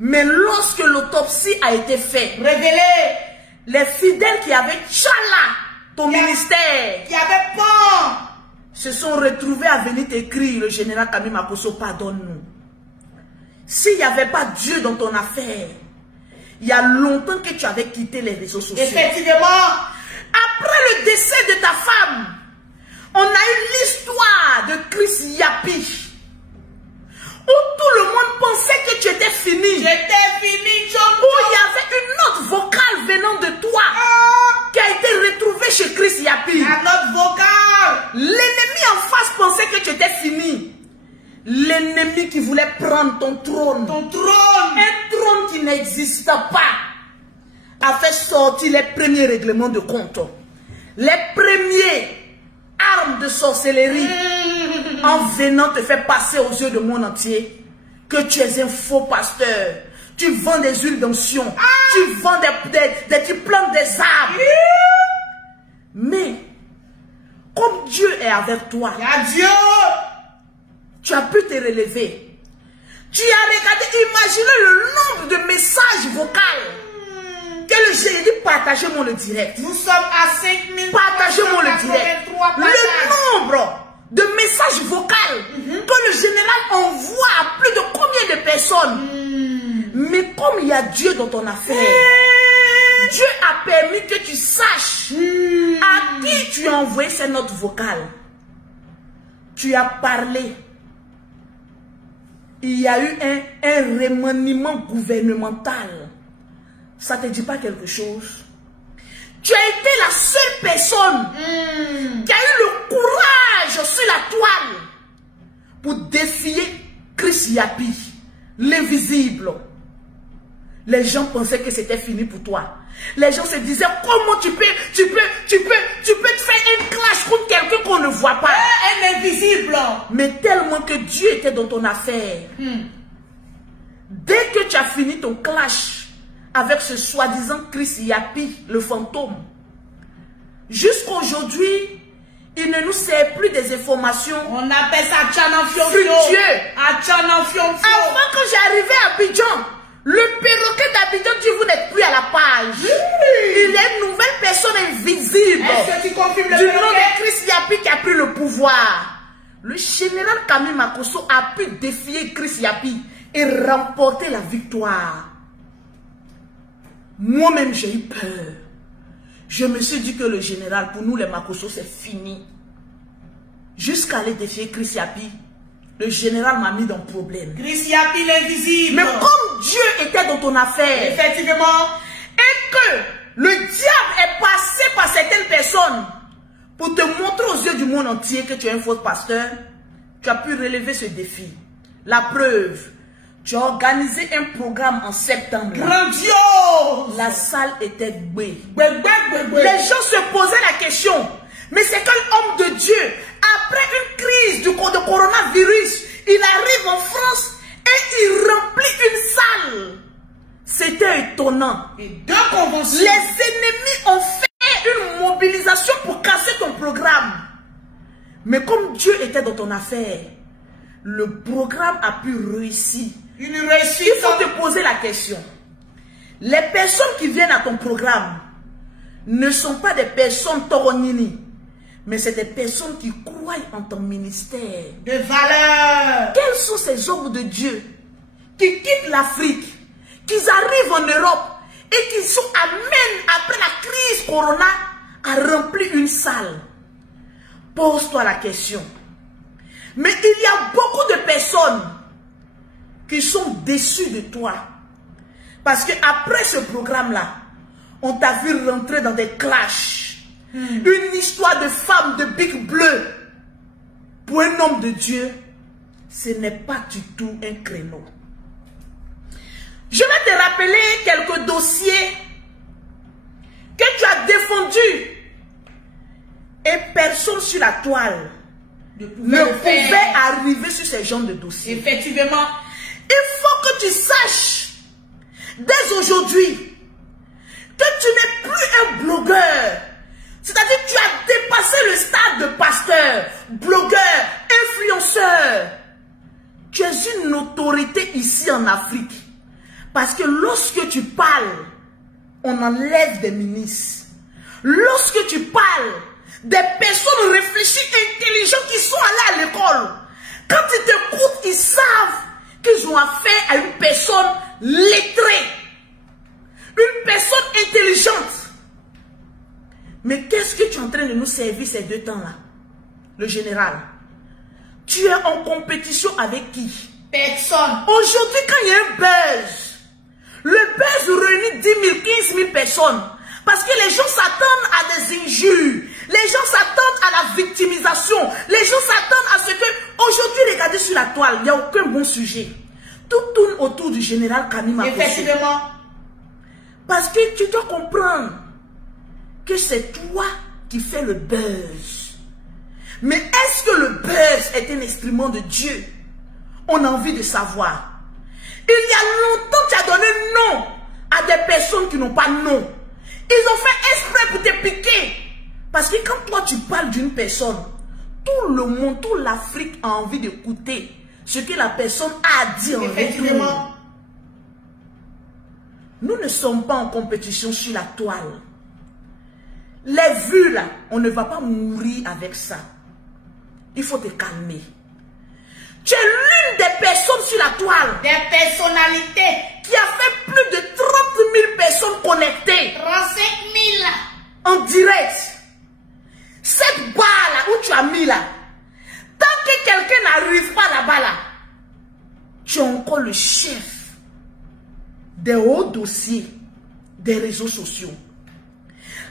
Mais lorsque l'autopsie a été faite, révélé, les fidèles qui avaient tchala ton ministère, qui avaient peur, se sont retrouvés à venir t'écrire: le général Kami Makosso, pardonne-nous. S'il n'y avait pas Dieu dans ton affaire, il y a longtemps que tu avais quitté les réseaux sociaux. Effectivement. Après le décès de ta femme, on a eu l'histoire de Chris Yapi, où tout le monde pensait que tu étais fini. J'étais fini, John. Où il y avait une note vocale venant de toi qui a été retrouvée chez Chris Yapi. La note vocale. L'ennemi en face pensait que tu étais fini. L'ennemi qui voulait prendre ton trône. Ton trône. Un trône qui n'existe pas. A fait sortir les premiers règlements de compte. Les premiers armes de sorcellerie. En venant te faire passer aux yeux du monde entier que tu es un faux pasteur. Tu vends des huiles d'onction. Tu vends tu plantes des arbres. Mais, comme Dieu est avec toi, Dieu, tu as pu te relever. Tu as regardé, imaginez le nombre de messages vocaux que le génie. Partagez-moi le direct. Nous sommes à 5000. Partagez-moi le direct. Le nombre de messages vocaux que le général envoie à plus de combien de personnes. Mais comme il y a Dieu dans ton affaire, Dieu a permis que tu saches à qui tu as envoyé ces notes vocales. Tu as parlé. Il y a eu un remaniement gouvernemental. Ça ne te dit pas quelque chose? Tu as été la seule personne qui a eu le courage sur la toile pour défier Chris Yapi, l'invisible. Les gens pensaient que c'était fini pour toi. Les gens se disaient: comment tu peux te faire un clash contre quelqu'un qu'on ne voit pas. Un invisible. Mais tellement que Dieu était dans ton affaire. Dès que tu as fini ton clash avec ce soi-disant Chris Yapi, le fantôme, jusqu'aujourd'hui, il ne nous sert plus des informations. On appelle ça Tchananfion. Avant, quand j'arrivais à Abidjan, le perroquet d'Abidjan dit: vous n'êtes plus à la page. Il y a une nouvelle personne invisible. Est-ce que tu confirmes le du nom perroquet? de Chris Yapi qui a pris le pouvoir. Le général Kami Makosso a pu défier Chris Yapi et remporter la victoire. Moi-même, j'ai eu peur. Je me suis dit que le général, pour nous les Makosso, c'est fini. Jusqu'à aller défier Chris Yapi le général m'a mis dans le problème. Christian Pile invisible. Mais comme Dieu était dans ton affaire, Effectivement. et que le diable est passé par certaines personnes pour te montrer aux yeux du monde entier que tu es un faux pasteur, tu as pu relever ce défi. La preuve, tu as organisé un programme en septembre. Grandiose. La salle était bouée. Les Les gens se posaient la question, mais c'est quel homme de Dieu, après une crise de coronavirus, il arrive en France et il remplit une salle. C'était étonnant. Et 2 conventions. Les ennemis ont fait une mobilisation pour casser ton programme. Mais comme Dieu était dans ton affaire, le programme a pu réussir. Une réussite. Il faut te poser la question. Les personnes qui viennent à ton programme ne sont pas des personnes toronini, mais c'est des personnes qui croient en ton ministère. De valeur. Quels sont ces hommes de Dieu qui quittent l'Afrique, qui arrivent en Europe et qui sont amènent après la crise Corona à remplir une salle? Pose-toi la question. Mais il y a beaucoup de personnes qui sont déçues de toi. Parce qu'après ce programme-là, on t'a vu rentrer dans des clashs. Une histoire de femme de bic bleu. Pour un homme de Dieu, ce n'est pas du tout un créneau. Je vais te rappeler quelques dossiers que tu as défendus. Et personne sur la toile ne pouvait arriver sur ce genre de dossier. Effectivement. Il faut que tu saches, dès aujourd'hui, que tu n'es plus un blogueur. C'est-à-dire que tu as dépassé le stade de pasteur, blogueur, influenceur. Tu es une autorité ici en Afrique. Parce que lorsque tu parles, on enlève des ministres. Lorsque tu parles, des personnes réfléchies, intelligentes qui sont allées à l'école, quand ils t'écoutent, ils savent qu'ils ont affaire à une personne lettrée, une personne intelligente. Mais qu'est-ce que tu es en train de nous servir ces 2 temps-là, le général? Tu es en compétition avec qui? Personne. Aujourd'hui, quand il y a un buzz, le buzz réunit 10 000, 15 000 personnes. Parce que les gens s'attendent à des injures. Les gens s'attendent à la victimisation. Les gens s'attendent à ce que... Aujourd'hui, regardez sur la toile, il n'y a aucun bon sujet. Tout tourne autour du général Kami Makosso. Effectivement. Parce que tu dois comprendre que c'est toi qui fais le buzz. Mais est-ce que le buzz est un instrument de Dieu? On a envie de savoir. Il y a longtemps, tu as donné non à des personnes qui n'ont pas non. Ils ont fait exprès pour te piquer. Parce que quand toi tu parles d'une personne, tout le monde, toute l'Afrique a envie d'écouter ce que la personne a à dire en retour. Nous ne sommes pas en compétition sur la toile. Les vues là, on ne va pas mourir avec ça. Il faut te calmer. Tu es l'une des personnes sur la toile. Des personnalités. Qui a fait plus de 30 000 personnes connectées. 35 000. En direct. Cette barre là où tu as mis là. Tant que quelqu'un n'arrive pas là-bas là. Tu es encore le chef des hauts dossiers des réseaux sociaux.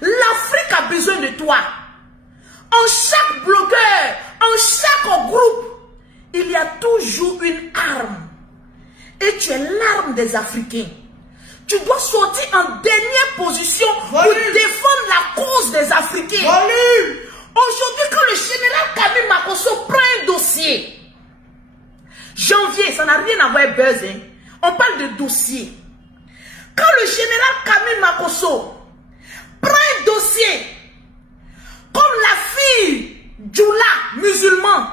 L'Afrique a besoin de toi. En chaque blogueur, en chaque groupe, il y a toujours une arme. Et tu es l'arme des Africains. Tu dois sortir en dernière position pour défendre la cause des Africains. Aujourd'hui, quand le général Kami Makosso prend un dossier, janvier, ça n'a rien à voir avec buzz, hein. On parle de dossier. Quand le général Kami Makosso prend un dossier, comme la fille Djoula, musulman,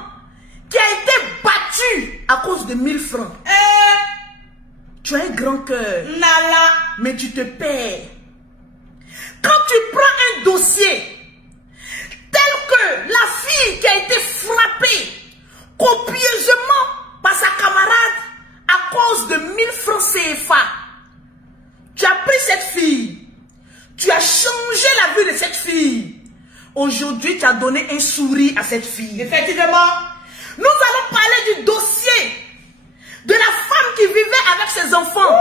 qui a été battue à cause de 1000 francs. Tu as un grand cœur, mais tu te perds. Quand tu prends un dossier, tel que la fille qui a été frappée copieusement par sa camarade à cause de 1000 francs CFA, tu as pris cette fille, tu as changé la vie de cette fille. Aujourd'hui, tu as donné un sourire à cette fille. Effectivement. Nous allons parler du dossier de la femme qui vivait avec ses enfants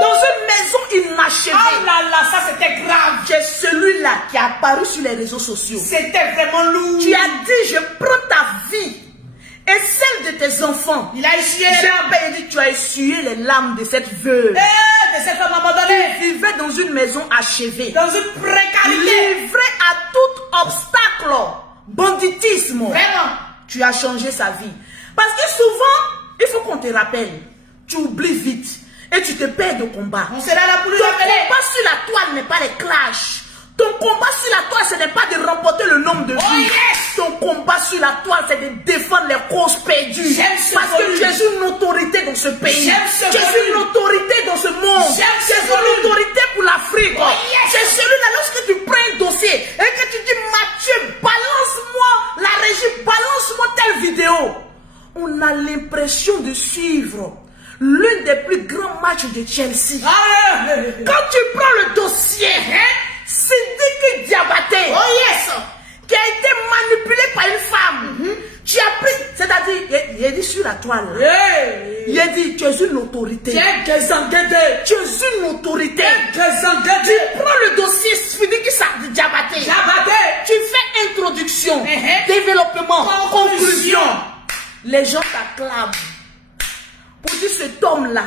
dans une maison inachevée. Oh là là, ça c'était grave. C'est celui-là qui a apparu sur les réseaux sociaux. C'était vraiment lourd. Tu as dit, je prends ta vie et celle de tes enfants. Il a essuyé les larmes. Il dit, tu as essuyé les larmes de cette veuve. De cette femme abandonnée. Qui vivait dans une maison achevée. Dans une précarité. Livrée à tout obstacle. Banditisme. Vraiment. Tu as changé sa vie. Parce que souvent, il faut qu'on te rappelle. Tu oublies vite. Et tu te perds de combat. On sera là pour nous Ton rappeler. combat sur la toile n'est pas les clashs. Ton combat sur la toile, ce n'est pas de remporter le nombre de vies. Oh yes! Ton combat sur la toile, c'est de défendre les causes perdues. Parce que tu es une autorité dans ce pays. Tu es une autorité dans ce monde. Tu es une autorité pour l'Afrique. Oh yes! C'est celui-là, lorsque tu prends un dossier et que tu dis, Mathieu, balance-moi la régie, balance-moi telle vidéo. On a l'impression de suivre l'un des plus grands matchs de Chelsea. Quand tu prends le dossier, Sidiki Diabaté, oh yes, qui a été manipulé par une femme, tu as pris, c'est-à-dire, il a dit sur la toile, il a dit, tu es une autorité. Tu es une autorité. Tu prends le dossier Sidiki Diabaté, tu fais introduction, développement, conclusion. Les gens t'acclament. Pour dire cet homme-là,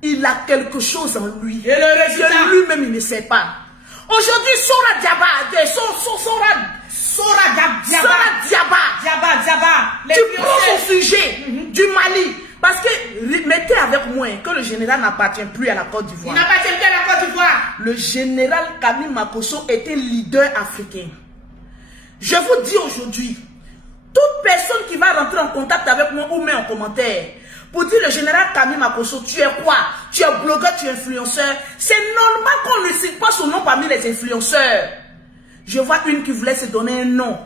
il a quelque chose en lui. Et le résultat, lui-même, il ne sait pas. Aujourd'hui, Sora Diaba, tu prends son sujet du Mali. Parce que, mettez avec moi que le général n'appartient plus à la Côte d'Ivoire. Il n'appartient plus à la Côte d'Ivoire. Le général Camille Makosso était leader africain. Je vous dis aujourd'hui, toute personne qui va rentrer en contact avec moi ou met en commentaire pour dire le général Camille Makosso, tu es quoi? Tu es blogueur, tu es influenceur. C'est normal qu'on ne cite pas son nom parmi les influenceurs. Je vois une qui voulait se donner un nom,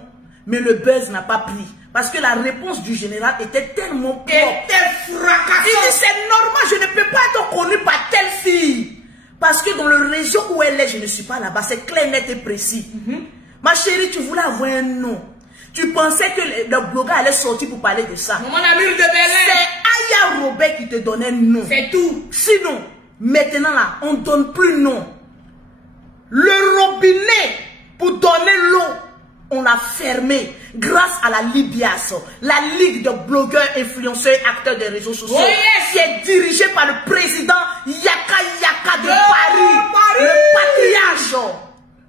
mais le buzz n'a pas pris. Parce que la réponse du général était tellement propre. Il dit, c'est normal, je ne peux pas être connu par telle fille. Parce que dans le région où elle est, je ne suis pas là-bas. C'est clair, net et précis. Ma chérie, tu voulais avoir un nom. Tu pensais que le blogueur allait sortir pour parler de ça. Mon ami de Belém. C'est Aya Robert qui te donnait nom. C'est tout. Sinon, maintenant là, on ne donne plus nom. Le robinet pour donner l'eau, on l'a fermé grâce à la Libias, la Ligue de blogueurs, influenceurs, acteurs des réseaux sociaux, qui est dirigée par le président Yaka de Paris, le patriarche.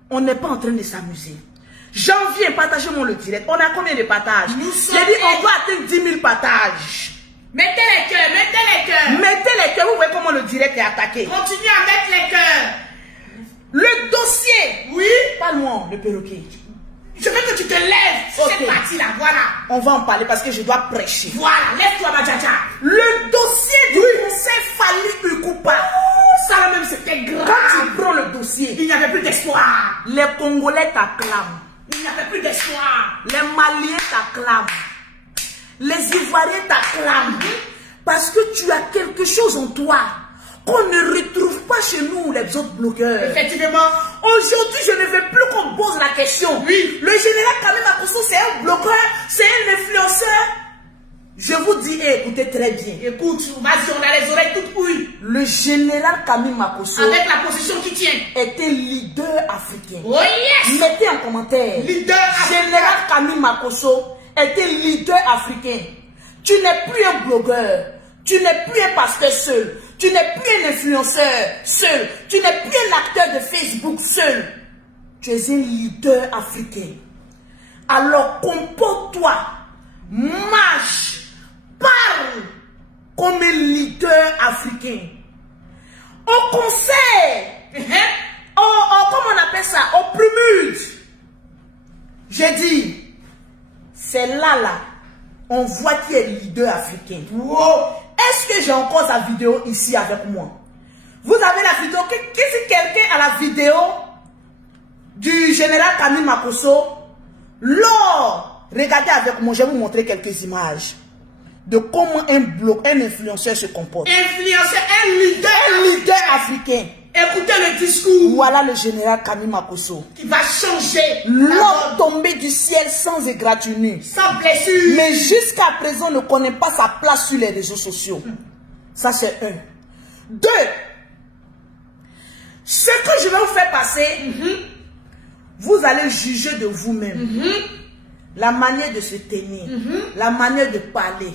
On n'est pas en train de s'amuser. J'en viens, partagez-moi le direct. On a combien de partages? J'ai dit, on doit atteindre 10 000 partages. Mettez les cœurs, mettez les cœurs. Mettez les cœurs, vous voyez comment le direct est attaqué. Continuez à mettre les cœurs. Le dossier. Oui. Parle-moi, le perroquet. Je veux que tu te lèves sur cette partie-là, voilà. On va en parler parce que je dois prêcher. Voilà, lève-toi, Madjaja. Le dossier du conseil Fali Ukupa. Ça même, c'était grave. Quand tu prends le dossier, il n'y avait plus d'espoir. Les Congolais t'acclament. Il n'y avait plus d'espoir. Les Maliens t'acclament. Les Ivoiriens t'acclament. Parce que tu as quelque chose en toi qu'on ne retrouve pas chez nous, les autres blogueurs. Effectivement. Aujourd'hui, je ne veux plus qu'on pose la question. Oui. Le général Camille Makosso, c'est un blogueur, c'est un influenceur. Je vous dis, écoutez très bien. Écoute, vas-y, on a les oreilles toutes ouïes. Le général Camille Makosso, avec la position qui tient, était leader africain. Oh yes! Mettez en commentaire. Leader africain. Général Camille Makosso était leader africain. Tu n'es plus un blogueur. Tu n'es plus un pasteur seul. Tu n'es plus un influenceur seul. Tu n'es plus un acteur de Facebook seul. Tu es un leader africain. Alors comporte-toi, marche, parle comme un leader africain. Au conseil, comment on appelle ça? Au plumut. J'ai dit, c'est là, on voit qui est leader africain. Wow. Est-ce que j'ai encore sa vidéo ici avec moi? Vous avez la vidéo? Si quelqu'un a la vidéo du général Camille Makosso, regardez avec moi, je vais vous montrer quelques images de comment un influenceur se comporte. Influenceur, un leader africain. Écoutez le discours. Voilà le général Kami Makosso. Qui va changer. L'homme tombé du ciel sans égratignure. Sans blessure. Mais jusqu'à présent ne connaît pas sa place sur les réseaux sociaux. Ça c'est un. Deux. Ce que je vais vous faire passer, vous allez juger de vous-même. La manière de se tenir, la manière de parler.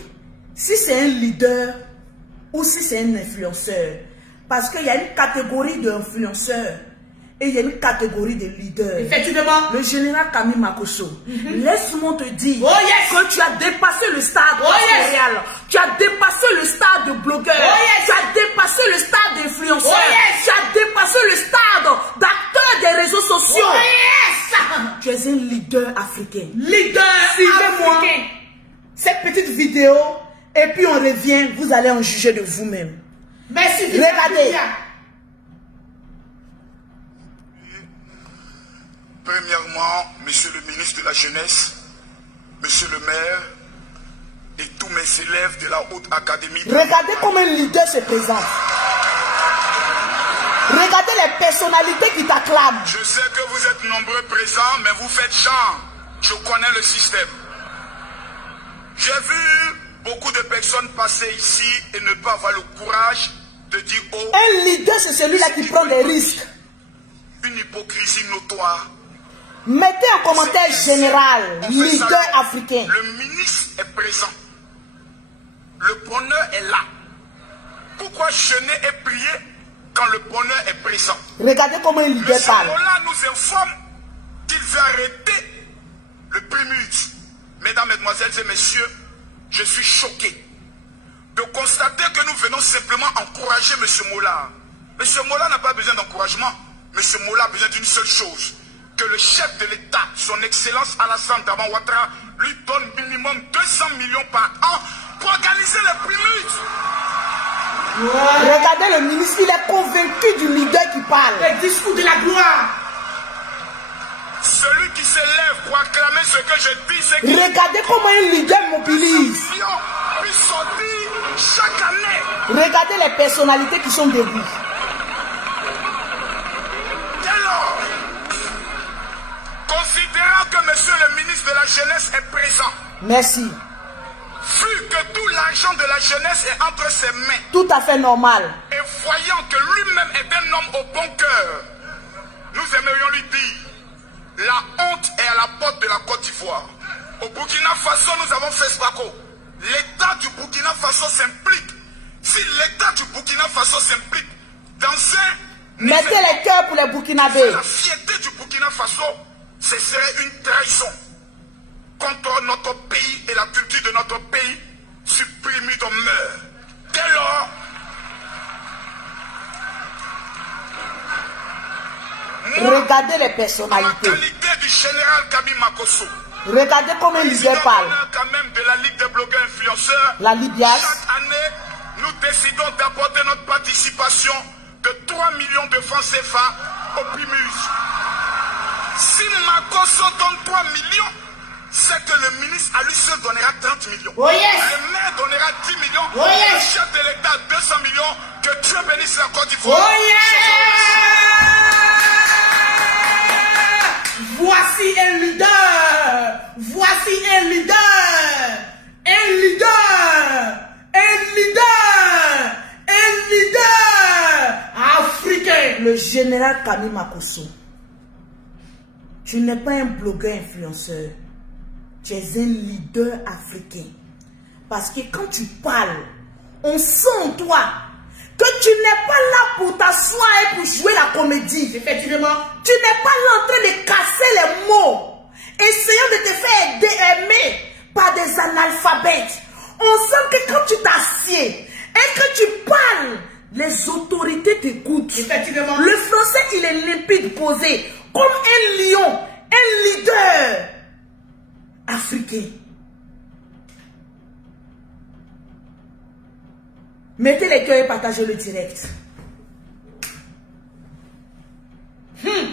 Si c'est un leader ou si c'est un influenceur. Parce qu'il y a une catégorie d'influenceurs et il y a une catégorie de leaders. Effectivement. Le général Kami Makosso, laisse-moi te dire que tu as dépassé le stade réel. Tu as dépassé le stade de blogueur. Tu as dépassé le stade d'influenceur. Tu as dépassé le stade d'acteur des réseaux sociaux. Tu es un leader africain. Leader Suivez-moi cette petite vidéo et puis on revient. Vous allez en juger de vous-même. Merci. Regardez. Premièrement, monsieur le ministre de la Jeunesse, monsieur le maire et tous mes élèves de la Haute Académie. Regardez comment un leader se présente. Regardez les personnalités qui t'acclament. Je sais que vous êtes nombreux présents, mais vous faites genre. Je connais le système. J'ai vu beaucoup de personnes passer ici et ne pas avoir le courage de dire oh. Un leader, c'est celui-là qui prend des risques. Une hypocrisie notoire. Mettez en commentaire général, leader africain. Le ministre est présent. Le bonheur est là. Pourquoi jeûner et prier quand le bonheur est présent? Regardez comment un leader parle. M. Mola nous informe qu'il veut arrêter le prémute. Mesdames, mesdemoiselles et messieurs, je suis choqué de constater que nous venons simplement encourager M. Mola. M. Mola n'a pas besoin d'encouragement. M. Mola a besoin d'une seule chose. Que le chef de l'État, son Excellence Alassane Dramane Ouattara, lui donne minimum 200 millions par an pour organiser les prémutes. Regardez le ministre, il est convaincu du leader qui parle. Le discours de la gloire. Celui qui s'élève pour acclamer ce que je dis, c'est que regardez comment un leader mobilise. Puis sortir chaque année. Regardez les personnalités qui sont debout. Dès lors, considérant que monsieur le ministre de la Jeunesse est présent. Merci. Vu que tout l'argent de la jeunesse est entre ses mains. Tout à fait normal. Et voyant que lui-même est un homme au bon cœur, nous aimerions lui dire, la honte est à la porte de la Côte d'Ivoire. Au Burkina Faso, nous avons fait Spako. L'État du Burkina Faso s'implique. Si l'État du Burkina Faso s'implique dans un... Mettez les cœurs pour les Burkinabés. La fierté du Burkina Faso, ce serait une trahison contre notre pays et la culture de notre pays. Supprime ton meurt. Dès lors, regardez les personnalités. En qualité du général Kami Makosso, regardez comment un leader parle. Quand même de la Ligue des blogueurs influenceurs, la Libias. Chaque année, nous décidons d'apporter notre participation de 3 millions de francs CFA au Primus. Si Makosso donne 3 millions, c'est que le ministre à lui seul donnera 30 millions. Oh yes. Le maire donnera 10 millions. Oh yes. Le chef de l'État 200 millions. Que Dieu bénisse la Côte d'Ivoire. Oh yes. Voici un leader. Voici un leader. Un leader. Un leader. Un leader africain. Le général Kami Makosso. Tu n'es pas un blogueur influenceur. Tu es un leader africain. Parce que quand tu parles, on sent en toi que tu n'es pas là pour t'asseoir et pour jouer la comédie. Effectivement. Tu n'es pas là en train de casser les mots, essayant de te faire aimer par des analphabètes. On sent que quand tu t'assieds et que tu parles, les autorités t'écoutent. Effectivement. Le français, il est limpide, posé, comme un lion, un leader africain. Mettez les cœurs et partagez le direct.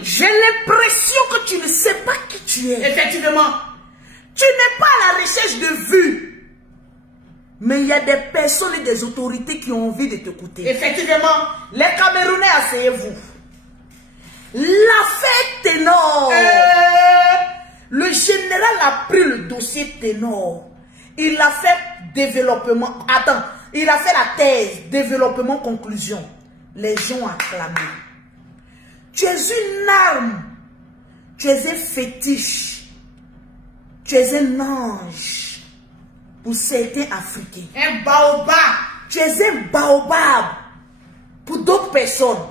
J'ai l'impression que tu ne sais pas qui tu es. Effectivement. Tu n'es pas à la recherche de vues. Mais il y a des personnes et des autorités qui ont envie de t'écouter. Effectivement. Les Camerounais, asseyez-vous. L'affaire Ténor. Le général a pris le dossier Ténor. Il a fait développement. Attends, il a fait la thèse, développement, conclusion. Les gens ont acclamé. Tu es une arme. Tu es un fétiche. Tu es un ange pour certains Africains. Un baobab. Tu es un baobab pour d'autres personnes.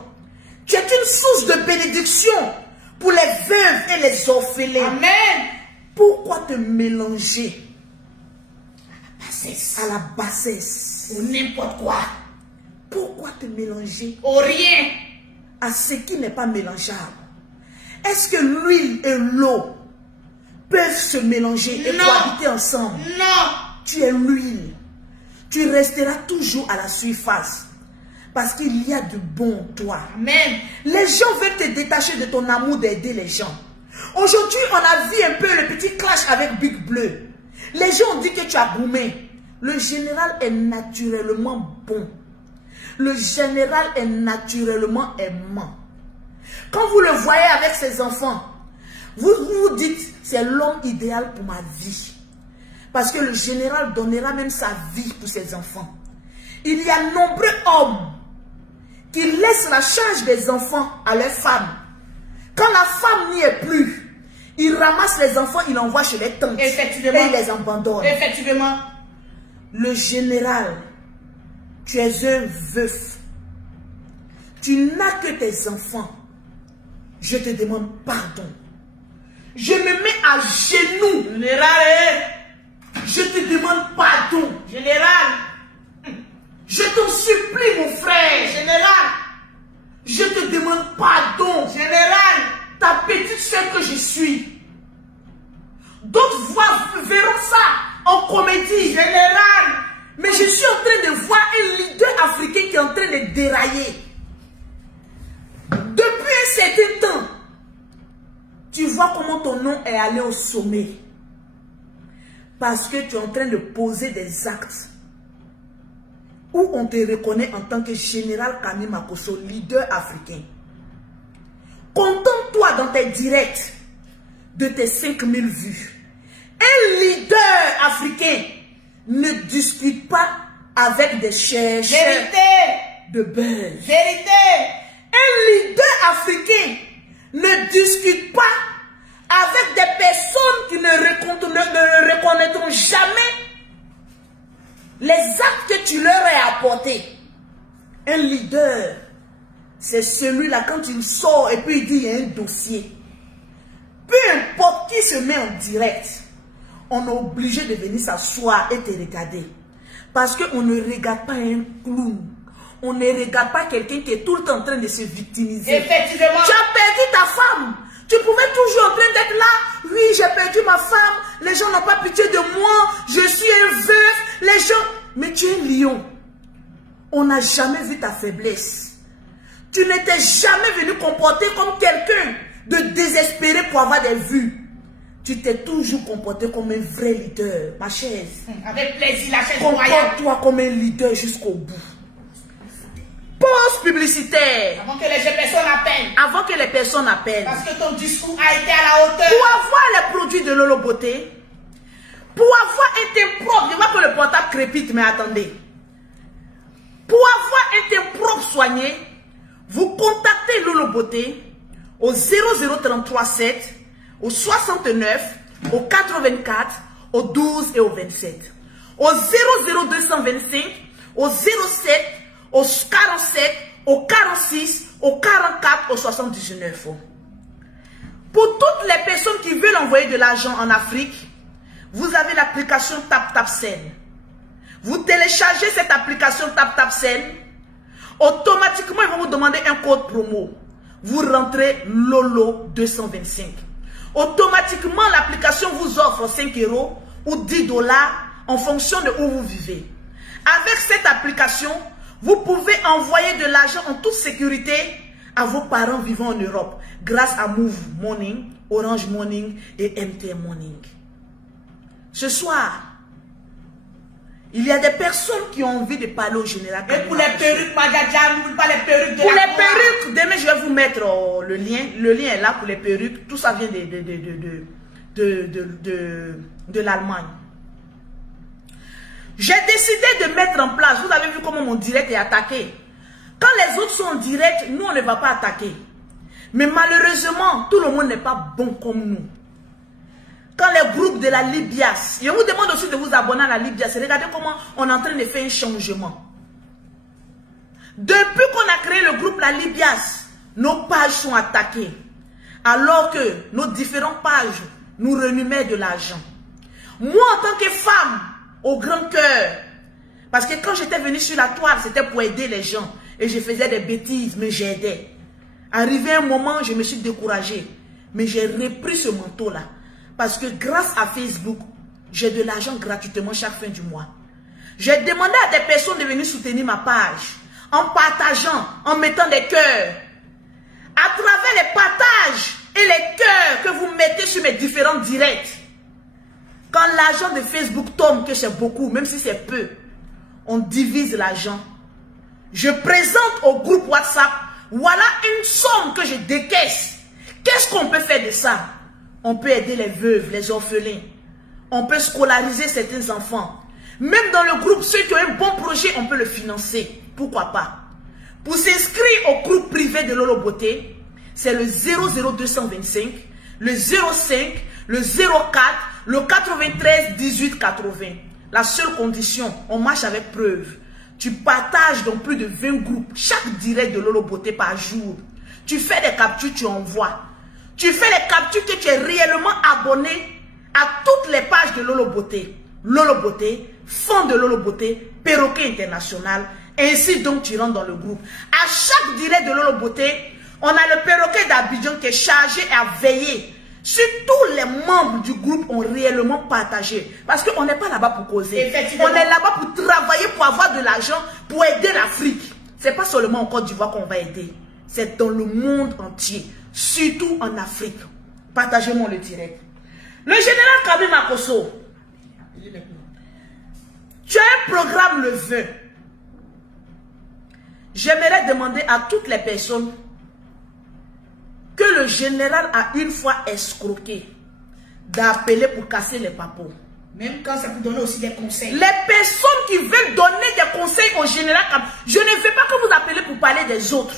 Tu es une source de bénédiction pour les veuves et les orphelins. Amen. Pourquoi te mélanger Bassesse. à la bassesse? Ou n'importe quoi. Pourquoi te mélanger Au rien. à ce qui n'est pas mélangeable? Est-ce que l'huile et l'eau peuvent se mélanger et Non. cohabiter ensemble? Non. Tu es l'huile. Tu resteras toujours à la surface. Parce qu'il y a de bon en toi. Amen. Les gens veulent te détacher de ton amour d'aider les gens. Aujourd'hui, on a vu un peu le petit clash avec Big Bleu. Les gens ont dit que tu as boumé. Le général est naturellement bon. Le général est naturellement aimant. Quand vous le voyez avec ses enfants, vous vous dites, c'est l'homme idéal pour ma vie. Parce que le général donnera même sa vie pour ses enfants. Il y a nombreux hommes qui laissent la charge des enfants à leurs femmes. Quand la femme n'y est plus, il ramasse les enfants, il envoie chez les tantes. Effectivement. Et il les abandonne. Effectivement. Le général, tu es un veuf. Tu n'as que tes enfants. Je te demande pardon. Je me mets à genoux. Général. Je te demande pardon. Général. Je t'en supplie, mon frère. Général. Je te demande pardon. Général. Ta petite soeur que je suis. D'autres verront ça en comédie. Général. Mais je suis en train de voir un leader africain qui est en train de dérailler. Depuis un certain temps, tu vois comment ton nom est allé au sommet. Parce que tu es en train de poser des actes où on te reconnaît en tant que général Kami Makosso, leader africain. Contente-toi dans tes directs de tes 5000 vues. Un leader africain ne discute pas avec des chercheurs de buzz. Vérité. Un leader africain ne discute pas avec des personnes qui ne reconnaîtront jamais les actes que tu leur as apportés. Un leader, c'est celui-là quand il sort et puis il dit il y a un dossier. Peu importe qui se met en direct, on est obligé de venir s'asseoir et te regarder. Parce qu'on ne regarde pas un clown. On ne regarde pas quelqu'un qui est tout le temps en train de se victimiser. Effectivement. Tu as perdu ta femme. Tu pouvais toujours en train d'être là. Oui, j'ai perdu ma femme. Les gens n'ont pas pitié de moi. Je suis un veuf. Les gens... Mais tu es un lion. On n'a jamais vu ta faiblesse. Tu n'étais jamais venu comporter comme quelqu'un de désespéré pour avoir des vues. Tu t'es toujours comporté comme un vrai leader. Ma chaise. Avec plaisir, la chaise royale. Comporte-toi comme un leader jusqu'au bout. Pause publicitaire. Avant que les personnes appellent. Avant que les personnes appellent. Parce que ton discours a été à la hauteur. Pour avoir les produits de Lolo Beauté, pour avoir un teint propre, je vois que le portable crépite, mais attendez. Pour avoir un teint propre soigné, vous contactez Lolo Beauté au 00337, au 69, au 84, au 12 et au 27. Au 00225, au 07, au 47, au 46, au 44, au 79. Pour toutes les personnes qui veulent envoyer de l'argent en Afrique, vous avez l'application TapTapSend. Vous téléchargez cette application TapTapSend. Automatiquement, ils vont vous demander un code promo. Vous rentrez Lolo 225. Automatiquement, l'application vous offre 5 € ou 10 $ en fonction de où vous vivez. Avec cette application, vous pouvez envoyer de l'argent en toute sécurité à vos parents vivant en Europe grâce à Move Money, Orange Money et MTN Money. Ce soir, Il y a des personnes qui ont envie de parler au général. Et pour les perruques, Madjadja, n'oublie pas les perruques de pour la les perruques, demain je vais vous mettre le lien. Le lien est là pour les perruques. Tout ça vient de l'Allemagne. J'ai décidé de mettre en place, vous avez vu comment mon direct est attaqué. Quand les autres sont en direct, nous on ne va pas attaquer. Mais malheureusement, tout le monde n'est pas bon comme nous. Quand les groupes de la Libias, je vous demande aussi de vous abonner à la Libias. Regardez comment on est en train de faire un changement. Depuis qu'on a créé le groupe La Libias, nos pages sont attaquées. Alors que nos différentes pages nous remuaient de l'argent. Moi, en tant que femme, au grand cœur, parce que quand j'étais venue sur la toile, c'était pour aider les gens. Et je faisais des bêtises, mais j'aidais. Arrivé un moment, je me suis découragée. Mais j'ai repris ce manteau-là. Parce que grâce à Facebook, j'ai de l'argent gratuitement chaque fin du mois. J'ai demandé à des personnes de venir soutenir ma page. En partageant, en mettant des cœurs. À travers les partages et les cœurs que vous mettez sur mes différents directs. Quand l'argent de Facebook tombe, que c'est beaucoup, même si c'est peu, on divise l'argent. Je présente au groupe WhatsApp, voilà une somme que je décaisse. Qu'est-ce qu'on peut faire de ça? On peut aider les veuves, les orphelins. On peut scolariser certains enfants. Même dans le groupe, ceux qui ont un bon projet, on peut le financer. Pourquoi pas? Pour s'inscrire au groupe privé de Lolo Beauté, c'est le 00225, le 05, le 04, le 93 18 80. La seule condition, on marche avec preuve. Tu partages dans plus de 20 groupes, chaque direct de Lolo Beauté par jour. Tu fais des captures, tu envoies. Tu fais les captures que tu es réellement abonné à toutes les pages de Lolo Beauté. Lolo Beauté, Fonds de Lolo Beauté, Perroquet International. Ainsi donc tu rentres dans le groupe. À chaque direct de Lolo Beauté, on a le Perroquet d'Abidjan qui est chargé à veiller sur tous les membres du groupe ont réellement partagé. Parce qu'on n'est pas là-bas pour causer. On est là-bas pour travailler, pour avoir de l'argent, pour aider l'Afrique. Ce n'est pas seulement en Côte d'Ivoire qu'on va aider. C'est dans le monde entier. Surtout en Afrique. Partagez-moi le direct. Le général Kami Makosso, tu as un programme le 20. J'aimerais demander à toutes les personnes que le général a une fois escroqué d'appeler pour casser les papos. Même quand ça peut donner aussi des conseils. Les personnes qui veulent donner des conseils au général, je ne veux pas que vous appelez pour parler des autres.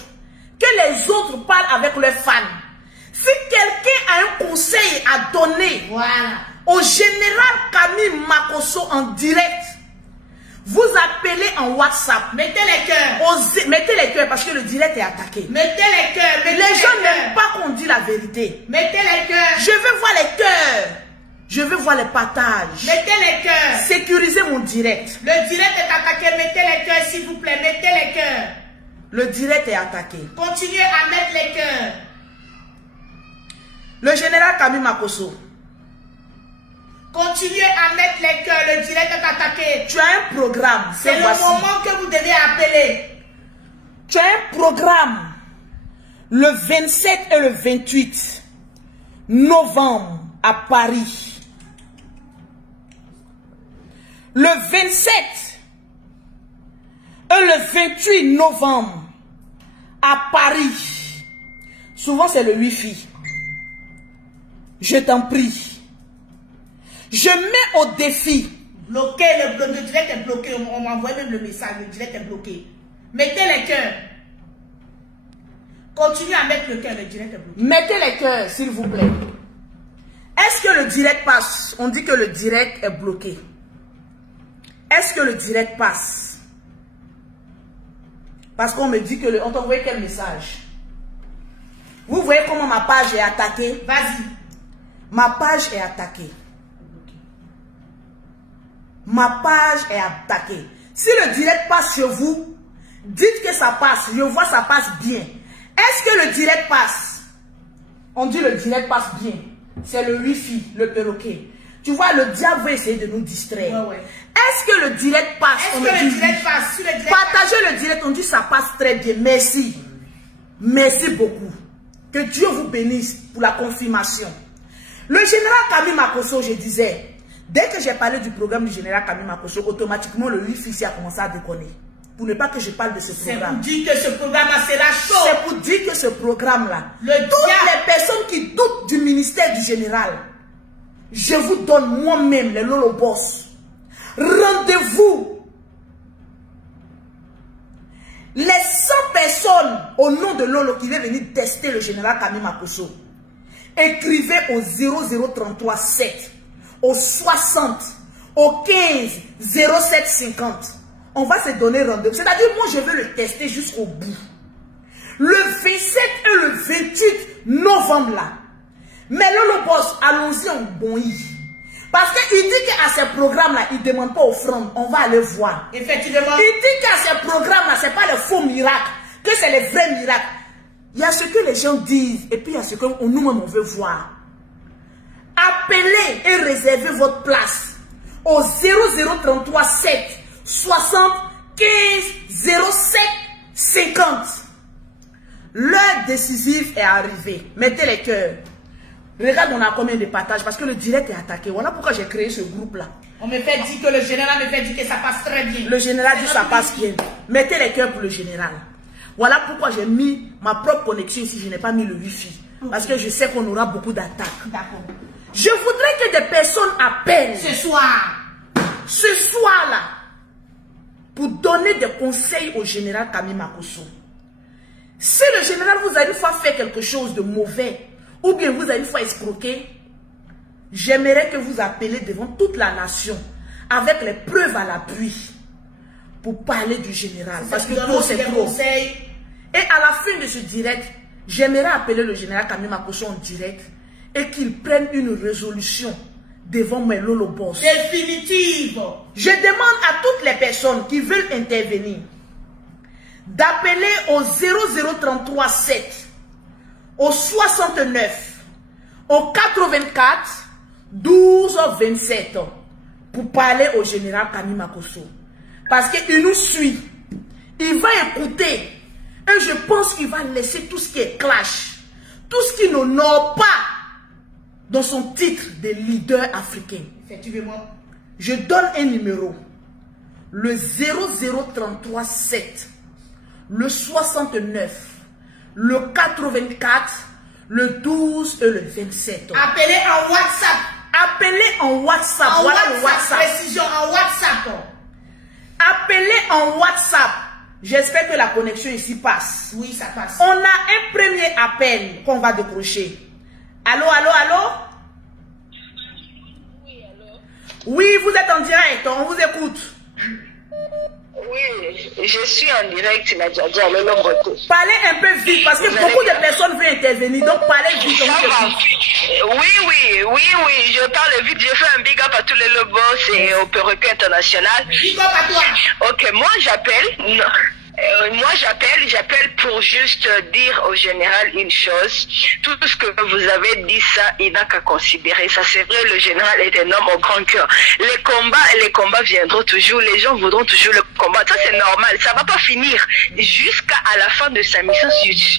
Que les autres parlent avec leurs fans. Si quelqu'un a un conseil à donner au général Kami Makosso en direct, vous appelez en WhatsApp. Mettez les cœurs. Mettez les cœurs parce que le direct est attaqué. Mettez les cœurs. Les gens n'aiment pas qu'on dise la vérité. Mettez les cœurs. Je veux voir les cœurs. Je veux voir les partages. Mettez les cœurs. Sécurisez mon direct. Le direct est attaqué. Mettez les cœurs s'il vous plaît. Mettez les cœurs. Le direct est attaqué. Continuez à mettre les cœurs. Le général Kami Makosso. Continuez à mettre les cœurs. Le direct est attaqué. Tu as un programme. C'est le moment que vous devez appeler. Tu as un programme. Le 27 et le 28 novembre à Paris. Le 27 et le 28 novembre à Paris. Souvent c'est le Wi-Fi. Je t'en prie. Je mets au défi. Bloqué, le direct est bloqué. On m'envoie même le message. Le direct est bloqué. Mettez les cœurs. Continuez à mettre le cœur. Le direct est bloqué. Mettez les cœurs, s'il vous plaît. Est-ce que le direct passe? On dit que le direct est bloqué. Est-ce que le direct passe? Parce qu'on me dit que on t'a envoyé quel message? Vous voyez comment ma page est attaquée? Vas-y. Ma page est attaquée. Ma page est attaquée. Si le direct passe chez vous, dites que ça passe. Je vois ça passe bien. Est-ce que le direct passe? On dit le direct passe bien. C'est le Wi-Fi, le perroquet. Tu vois, le diable veut essayer de nous distraire. Ouais. Est-ce que le direct passe? Est-ce que le direct passe? Si le direct partagez le direct, on dit ça passe très bien. Merci. Merci beaucoup. Que Dieu vous bénisse pour la confirmation. Le général Kami Makosso, je disais, Dès que j'ai parlé du programme du général Kami Makosso, automatiquement le wifi a commencé à déconner. Pour ne pas que je parle de ce programme. C'est pour dire que ce programme-là sera chaud. C'est pour dire que ce programme-là, toutes les personnes qui doutent du ministère du général, je vous donne moi-même, les Lolo Boss, rendez-vous. Les 100 personnes au nom de Lolo qui veulent venir tester le général Kami Makosso, écrivez au 0033 7, au 60, au 15 07 50. On va se donner rendez-vous. C'est-à-dire, moi, je veux le tester jusqu'au bout. Le 27 et le 28 novembre, là. Mais Lolo Boss, allons-y en bonnie. Parce qu'il dit qu'à ces programmes-là, il ne demande pas offrande. On va aller voir. Effectivement. Il dit qu'à ces programmes-là, ce n'est pas le faux miracle, que c'est les vrais miracles. Il y a ce que les gens disent, et puis il y a ce que nous-mêmes on veut voir. Appelez et réservez votre place au 0033 7 60 15 07 50. L'heure décisive est arrivée. Mettez les cœurs. Regarde, on a combien de partages parce que le direct est attaqué. Voilà pourquoi j'ai créé ce groupe-là. On me fait dire que le général me fait dire que ça passe très bien. Le général dit que ça passe bien. Mettez les cœurs pour le général. Voilà pourquoi j'ai mis ma propre connexion ici. Je n'ai pas mis le wifi. Parce que je sais qu'on aura beaucoup d'attaques. D'accord. Je voudrais que des personnes appellent Ce soir. Ce soir-là. Pour donner des conseils au général Kami Makosso. Si le général vous a une fois fait quelque chose de mauvais, ou bien vous avez une fois escroqué, j'aimerais que vous appeliez devant toute la nation, avec les preuves à l'appui, pour parler du général. Parce que tout c'est trop. Et à la fin de ce direct, j'aimerais appeler le général Kami Makosso en direct, et qu'il prenne une résolution devant mes Lolo Boss. Définitive. Je demande à toutes les personnes qui veulent intervenir d'appeler au 0033 7, au 69, au 84, 12 27 pour parler au général Kami Makosso. Parce qu'il nous suit. Il va écouter. Et je pense qu'il va laisser tout ce qui est clash, tout ce qui n'honore pas dans son titre de leader africain. Effectivement. Je donne un numéro. Le 0033 7, le 69, le 84, le 12 et le 27. Appelez en WhatsApp. Appelez en WhatsApp. En voilà WhatsApp, le WhatsApp. Précision en WhatsApp. Appelez en WhatsApp. J'espère que la connexion ici passe. Oui, ça passe. On a un premier appel qu'on va décrocher. Allô, allô, allô? Oui, allô? Oui, vous êtes en direct, on vous écoute. Oui, je suis en direct, Nadja, le Lomboto. Parlez un peu vite parce que beaucoup de personnes veulent intervenir, donc parlez vite. Oui, je parle vite. Je fais un big up à tous les Lobos et au Perroquet International. Big up à toi. Ok, moi j'appelle. J'appelle pour juste dire au général une chose. Tout ce que vous avez dit, ça, il n'a qu'à considérer. Ça, c'est vrai, le général est un homme au grand cœur. Les combats viendront toujours. Les gens voudront toujours le combat. Ça, c'est normal. Ça va pas finir. Jusqu'à la fin de sa mission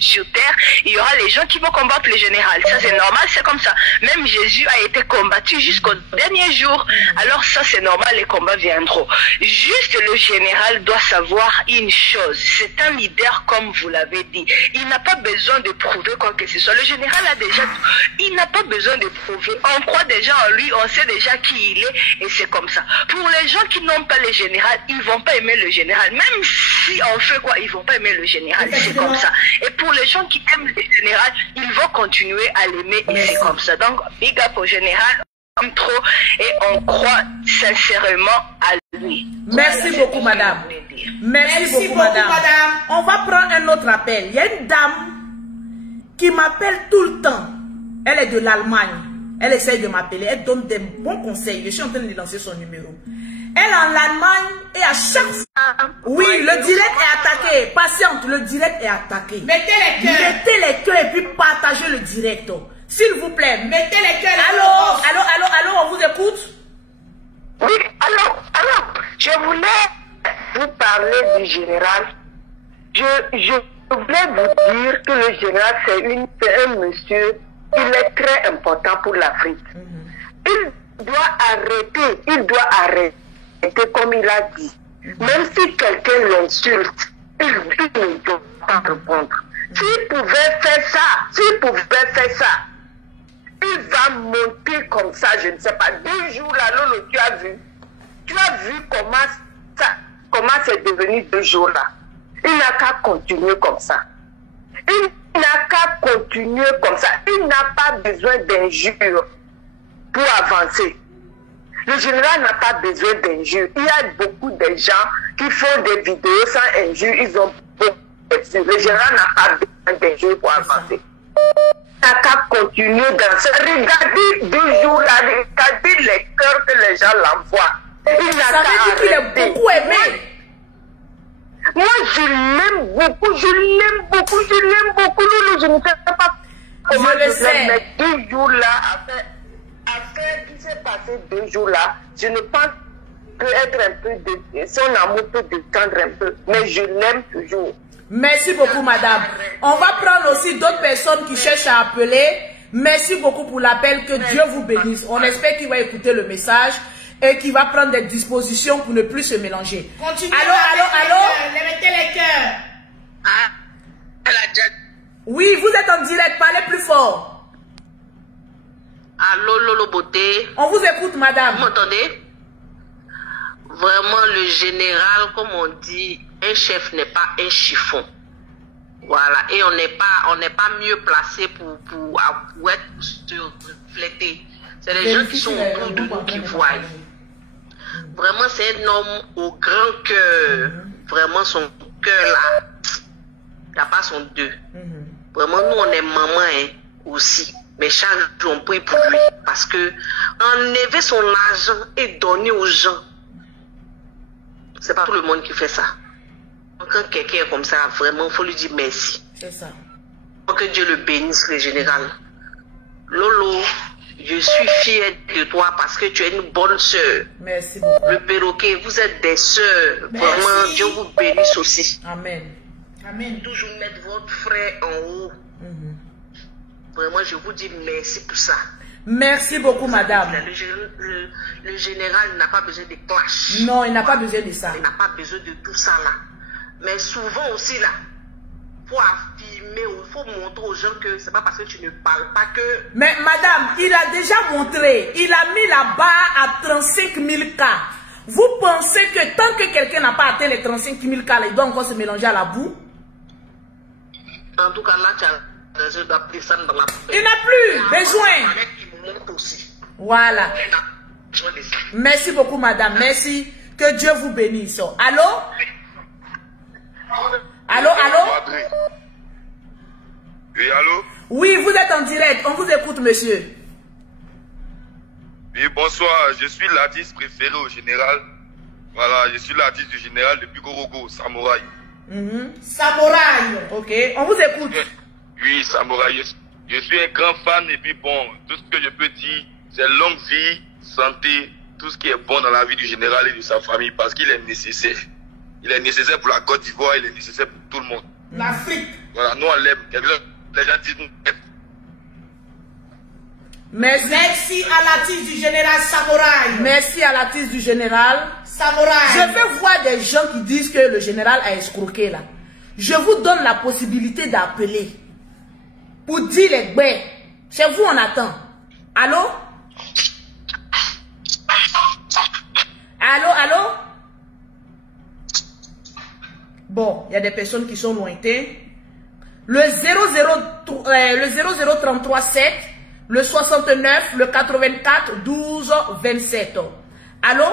sur terre, il y aura les gens qui vont combattre le général. Ça, c'est normal. C'est comme ça. Même Jésus a été combattu jusqu'au dernier jour. Alors, ça, c'est normal. Les combats viendront. Juste, le général doit savoir une chose. C'est un leader comme vous l'avez dit. Il n'a pas besoin de prouver quoi que ce soit. Le général a déjà tout. Il n'a pas besoin de prouver. On croit déjà en lui, on sait déjà qui il est et c'est comme ça. Pour les gens qui n'ont pas le général, ils ne vont pas aimer le général. Même si on fait quoi, ils ne vont pas aimer le général. C'est comme ça. Et pour les gens qui aiment le général, ils vont continuer à l'aimer et c'est comme ça. Donc, big up au général. Trop et on croit sincèrement à lui. Merci beaucoup, madame. Merci beaucoup, madame. On va prendre un autre appel. Il y a une dame qui m'appelle tout le temps. Elle est de l'Allemagne. Elle essaye de m'appeler. Elle donne des bons conseils. Je suis en train de lui lancer son numéro. Elle est en Allemagne et à chaque fois... Oui, le direct est attaqué. Patiente, le direct est attaqué. Mettez les cœurs. Mettez les cœurs et puis partagez le direct. S'il vous plaît, mettez les cœurs. Allô, on vous écoute? Oui, allô. Je voulais vous parler du général. Je voulais vous dire que le général, c'est un monsieur, il est très important pour l'Afrique. Il il doit arrêter comme il a dit. Même si quelqu'un l'insulte, il ne doit pas répondre. S'il pouvait faire ça, il va monter comme ça, je ne sais pas. 2 jours là, Lolo, tu as vu comment c'est devenu 2 jours là. Il n'a qu'à continuer comme ça. Il n'a pas besoin d'injures pour avancer. Le général n'a pas besoin d'injures. Il y a beaucoup de gens qui font des vidéos sans injures. Ils ont beaucoup d'injures. Le général n'a pas besoin d'injures pour avancer. Il n'a qu'à continuer dans ça. Regardez 2 jours là, regardez les cœurs que les gens l'envoient. Il n'a qu'à arrêter. Il est beaucoup aimé. Moi, je l'aime beaucoup. Loulou, je ne sais pas comment je le sais. Mais 2 jours là, après qui s'est passé 2 jours là, je ne pense peut-être un peu de son amour peut descendre un peu, mais je l'aime toujours. Merci beaucoup, madame. On va prendre aussi d'autres personnes qui cherchent à appeler. Merci beaucoup pour l'appel. Que Dieu vous bénisse. On espère qu'il va écouter le message et qu'il va prendre des dispositions pour ne plus se mélanger. Continuez. Allô? Mettez les cœurs. Oui, vous êtes en direct. Parlez plus fort. Allô, Lolo Beauté. On vous écoute, madame. Vous m'entendez? Vraiment, le général, comme on dit, un chef n'est pas un chiffon. Voilà. Et on n'est pas mieux placé pour être reflété. C'est les gens qui sont autour de nous qui voient. Vraiment, c'est un homme au grand cœur. Vraiment, son cœur là, il n'y a pas son deux. Vraiment, nous, on est maman aussi. Mais chaque jour, on prie pour lui. Parce que enlever son argent et donner aux gens, c'est pas tout le monde qui fait ça. Quand quelqu'un est comme ça, vraiment, il faut lui dire merci. C'est ça. Que Dieu le bénisse, le général. Lolo, je suis fière de toi parce que tu es une bonne sœur. Merci beaucoup. Le perroquet, vous êtes des sœurs. Vraiment, Dieu vous bénisse aussi. Amen. Amen. Toujours mettre votre frère en haut. Vraiment, je vous dis merci pour ça. Merci beaucoup, madame. Le général n'a pas besoin de clash. Non, il n'a pas besoin de ça. Il n'a pas besoin de tout ça là. Mais souvent aussi là, faut affirmer, il faut montrer aux gens que c'est pas parce que tu ne parles pas que... Mais madame, il a déjà montré, il a mis la barre à 35 000 cas. Vous pensez que tant que quelqu'un n'a pas atteint les 35 000 cas, il doit encore se mélanger à la boue? En tout cas là, tu as raison d'appeler ça dans la poubelle. Il n'a plus besoin. Voilà. Merci beaucoup, madame. Merci. Que Dieu vous bénisse. Allô? Allô? Oui, allô? Oui, vous êtes en direct. On vous écoute, monsieur. Oui, bonsoir. Je suis l'artiste préféré au général. Voilà, je suis l'artiste du général depuis Gorogo, Samouraï. Samouraï. Ok, on vous écoute. Oui, Samouraï. Je suis un grand fan et puis bon, tout ce que je peux dire, c'est longue vie, santé, tout ce qui est bon dans la vie du général et de sa famille parce qu'il est nécessaire. Il est nécessaire pour la Côte d'Ivoire, il est nécessaire pour tout le monde. L'Afrique. Voilà, nous on l'aime. Les gens disent... Merci à l'artiste du général Samouraï. Merci à l'artiste du général Samouraï. Je veux voir des gens qui disent que le général a escroqué là. Je vous donne la possibilité d'appeler pour dire les baies. Chez vous, on attend. Allô? Allô? Bon, il y a des personnes qui sont lointaines. Le 00337, le 69, le 84, 12, 27. Allô?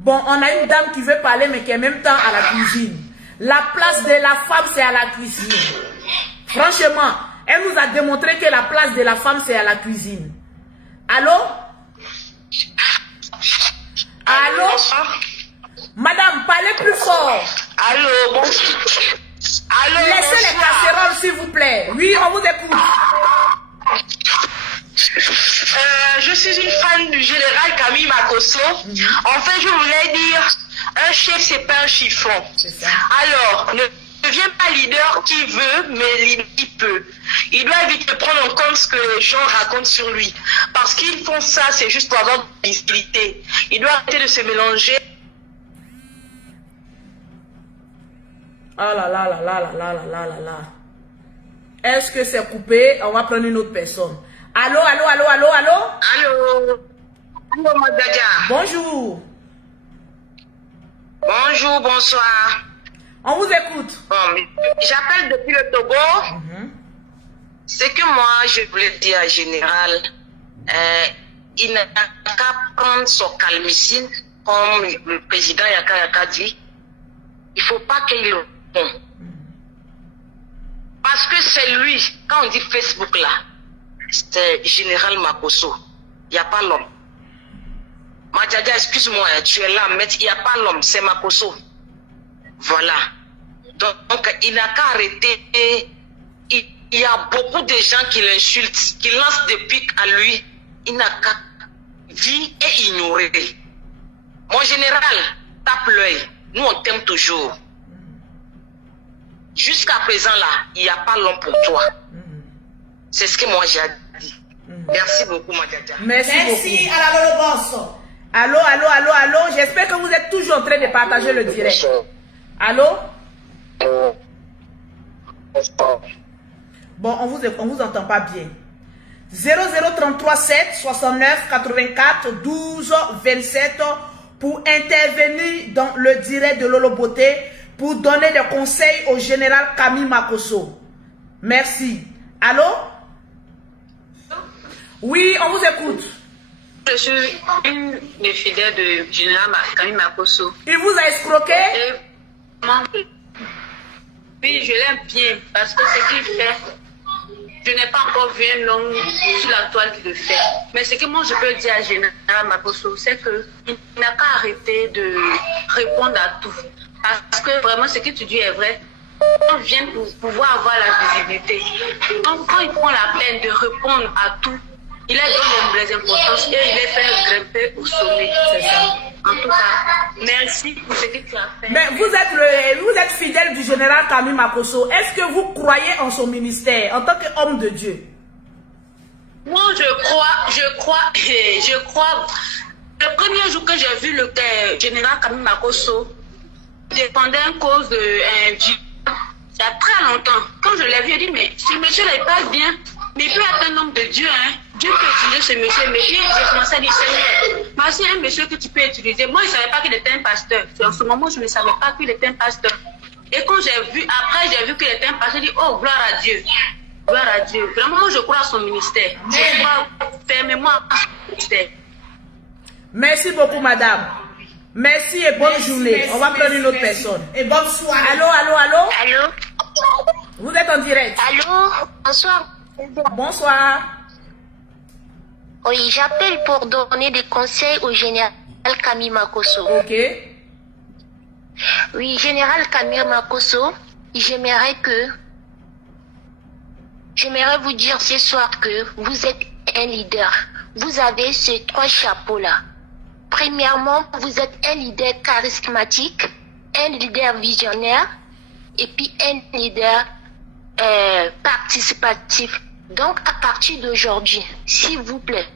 Bon, on a une dame qui veut parler, mais qui est en même temps à la cuisine. La place de la femme, c'est à la cuisine. Franchement, elle nous a démontré que la place de la femme, c'est à la cuisine. Allô? Madame, parlez plus fort. Allô, Laissez les casseroles, s'il vous plaît. Oui, on vous écoute. Je suis une fan du général Camille Makosso. En fait, je voulais dire, un chef, c'est pas un chiffon. Alors, ne deviens pas leader qui veut, mais il peut. Il doit éviter de prendre en compte ce que les gens racontent sur lui. Parce qu'ils font ça, c'est juste pour avoir de la visibilité. Il doit arrêter de se mélanger. Ah là là là là là là là là là là. Est-ce que c'est coupé? On va prendre une autre personne. Allô, allô, allô, allô, allô? Allô? Allô, Madjaja. Bonjour. Bonjour, bonsoir. On vous écoute. Bon, j'appelle depuis le Togo. C'est que moi, je voulais dire à Général, il n'a qu'à prendre son calmicine, comme le président Yaka dit. Il ne faut pas qu'il réponde. Parce que c'est lui, quand on dit Facebook là, c'est Général Makosso. Il n'y a pas l'homme. Madjaja, excuse-moi, tu es là, mais il n'y a pas l'homme, c'est Makosso. Voilà. Donc, il n'a qu'à arrêter. Il y a beaucoup de gens qui l'insultent, qui lancent des pics à lui. Il n'a qu'à vivre et ignorer. Mon général, tape l'œil. Nous, on t'aime toujours. Jusqu'à présent, là, il n'y a pas l'homme pour toi. C'est ce que moi j'ai dit. Merci beaucoup, Madjaja. Merci Merci beaucoup. à la Lolo Boss. Allô, allô, allô, allô. J'espère que vous êtes toujours en train de partager le direct. Allô? Bon, on vous entend pas bien. 0033 7 69 84 12 27 pour intervenir dans le direct de Lolo Beauté pour donner des conseils au général Camille Makosso. Merci. Allô? Oui, on vous écoute. Je suis une des fidèles de général Camille Makosso. Il vous a escroqué? Oui, je l'aime bien parce que ce qu'il fait, je n'ai pas encore vu un homme sur la toile qui le fait. Mais ce que moi je peux dire à général Makosso, c'est qu'il n'a qu'à arrêter de répondre à tout. Parce que vraiment ce que tu dis est vrai. On vient pour pouvoir avoir la visibilité. Donc quand il prend la peine de répondre à tout, il a donné les importances et il est fait grimper au sommet. C'est ça. En tout cas, merci pour ce que tu as fait. Mais vous êtes fidèle du général Camille Makosso. Est-ce que vous croyez en son ministère en tant qu'homme de Dieu? Moi, je crois. Le premier jour que j'ai vu le général Camille Makosso défendait une cause de il y a très longtemps. Quand je l'ai vu, j'ai dit, mais ce monsieur-là, il passe bien. Mais il peut être un homme de Dieu, hein. Dieu peut utiliser ce monsieur. Mais j'ai commencé à dire, Seigneur, voici un monsieur que tu peux utiliser. Moi, je ne savais pas qu'il était un pasteur. En ce moment, je ne savais pas qu'il était un pasteur. Et quand j'ai vu, après, j'ai vu qu'il était un pasteur, j'ai dit, oh, gloire à Dieu. Gloire à Dieu. Vraiment, moi, je crois à son ministère. Je crois fermement à son ministère. Merci beaucoup, madame. Merci et bonne journée. On va prendre une autre personne. Et bonne soirée. Allô, allô, allô? Allô? Vous êtes en direct. Allô? Bonsoir. Bonsoir. Oui, j'appelle pour donner des conseils au général Camille Makosso. Ok. Oui, général Camille Makosso, j'aimerais vous dire ce soir que vous êtes un leader. Vous avez ces 3 chapeaux-là. Premièrement, vous êtes un leader charismatique, un leader visionnaire et puis un leader participatif. Donc, à partir d'aujourd'hui, s'il vous plaît,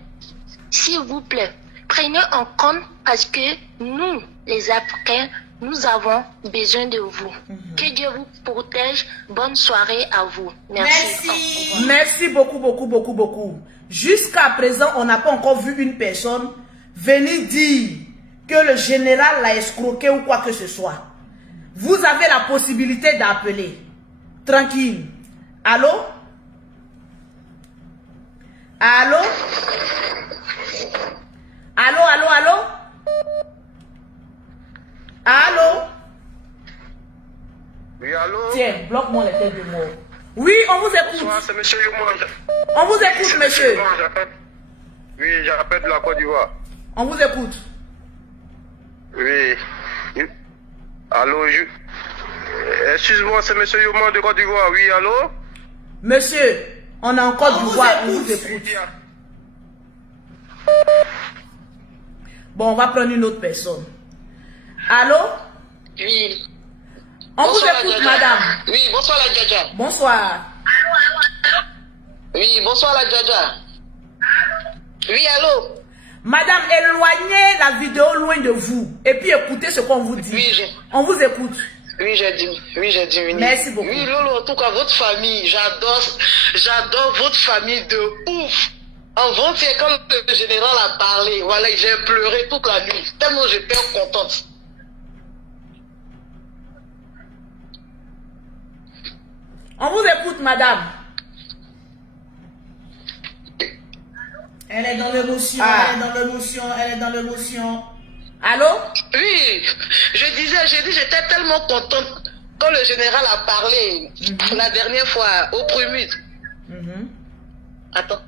prenez en compte parce que nous, les Africains, nous avons besoin de vous. Que Dieu vous protège. Bonne soirée à vous. Merci. Merci beaucoup, beaucoup, beaucoup, beaucoup. Jusqu'à présent, on n'a pas encore vu une personne venir dire que le général l'a escroqué ou quoi que ce soit. Vous avez la possibilité d'appeler. Tranquille. Allô? Allô? Allô, allô, allô? Allô? Oui, allô? Tiens, bloque-moi les têtes de mort. Oui, on vous écoute. Bonsoir, c'est monsieur Youmon. On vous écoute, monsieur. Oui, j'appelle de la Côte d'Ivoire. On vous écoute. Oui. Allô, excuse-moi, c'est monsieur Youmon de Côte d'Ivoire. Oui, allô? Monsieur, on est en Côte d'Ivoire, on vous écoute. Bon, on va prendre une autre personne. Allô? Oui. On Bonsoir, vous écoute, Djadja. madame. Oui, bonsoir la Djadja. Bonsoir. Oui, bonsoir la Djaja. Oui, allô? Madame, éloignez la vidéo loin de vous. Et puis écoutez ce qu'on vous dit. Oui, on vous écoute. Oui, j'ai dit. Merci beaucoup. Oui, Lolo, en tout cas, votre famille, j'adore votre famille de ouf. Avant-hier, quand le général a parlé, voilà, j'ai pleuré toute la nuit. Tellement j'étais contente. On vous écoute, madame. Elle est dans l'émotion, elle est dans l'émotion. Allô? Oui, j'étais tellement contente quand le général a parlé la dernière fois au Prémut. Attends,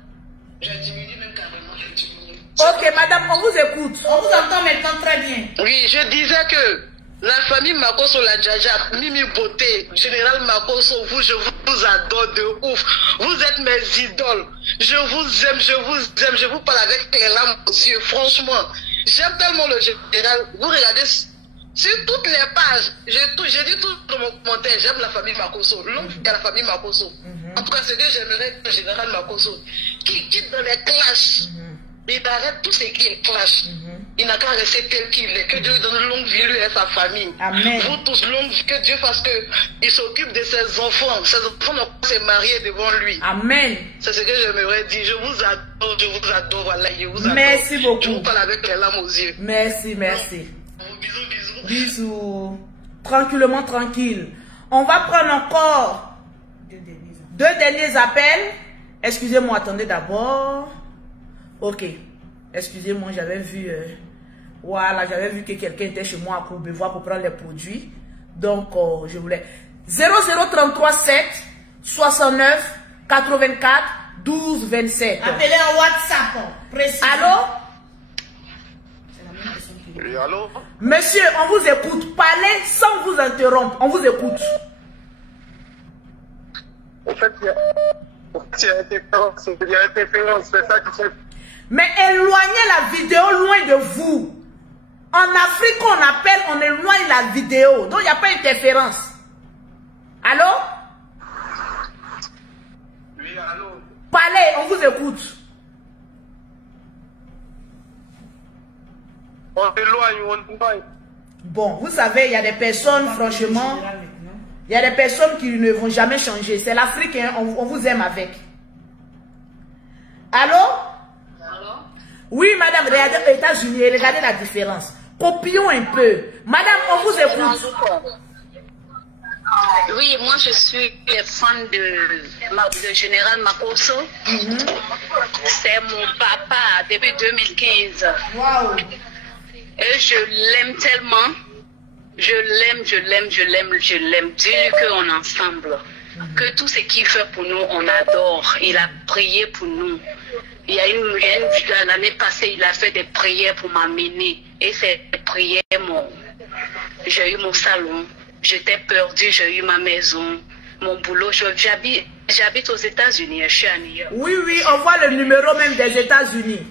j'ai diminué même carrément, j'ai diminué. Ok, madame, on vous écoute. On vous entend maintenant très bien. Oui, je disais que la famille Makosso, la Djaja, Mimi Beauté, Général Makosso, je vous adore de ouf. Vous êtes mes idoles. Je vous aime, je vous parle avec les larmes aux yeux. Franchement, j'aime tellement le général. Vous regardez sur toutes les pages, j'ai dit tout dans mon commentaire, j'aime la famille Makosso. L'homme de la famille Makosso. En tout cas, c'est que j'aimerais le général Makosso qui quitte dans les clashs. Il arrête tout ce qui est clash. Il n'a qu'à rester tel qu'il est. Que Dieu donne longue vie lui et sa famille. Amen. Vous tous, longue vie, que Dieu fasse qu'il s'occupe de ses enfants. Ses enfants n'ont pas se marier devant lui. Amen. C'est ce que j'aimerais dire. Je vous adore, voilà, je vous adore. Merci beaucoup. Je vous parle avec les larmes aux yeux. Merci. Bisous. Bisous. Tranquillement, tranquille. On va prendre encore deux derniers appels. Excusez-moi, attendez d'abord. Ok. Excusez-moi, j'avais vu... voilà, j'avais vu que quelqu'un était chez moi à Courbevoie pour prendre les produits. Donc, je voulais... 0033 7 69 84 12 27. Appelez en WhatsApp. Précis. Allô? Oui, allô? Monsieur, on vous écoute. Parlez sans vous interrompre. On vous écoute. En fait, il y a interférence, c'est ça qui fait... Mais éloignez la vidéo loin de vous. En Afrique, on appelle, on éloigne la vidéo. Donc, il n'y a pas d'interférence. Allô? Oui, allô? Parlez, on vous écoute. On éloigne. Bon, vous savez, il y a des personnes, franchement, il y a des personnes qui ne vont jamais changer. C'est l'Afrique, hein, on vous aime avec. Allô? Oui, madame, regardez aux États-Unis, regardez la différence. Copions un peu. Madame, on vous écoute. Oui, moi je suis fan de Général Makosso. C'est mon papa depuis 2015. Waouh. Et je l'aime tellement. Je l'aime. Dis-lui qu'on est ensemble. Que tout ce qu'il fait pour nous, on adore. Il a prié pour nous. L'année passée, il a fait des prières pour m'amener. Et ces prières, j'ai eu mon salon. J'étais perdue, j'ai eu ma maison, mon boulot. J'habite aux États-Unis, je suis à New York. Oui, on voit le numéro même des États-Unis.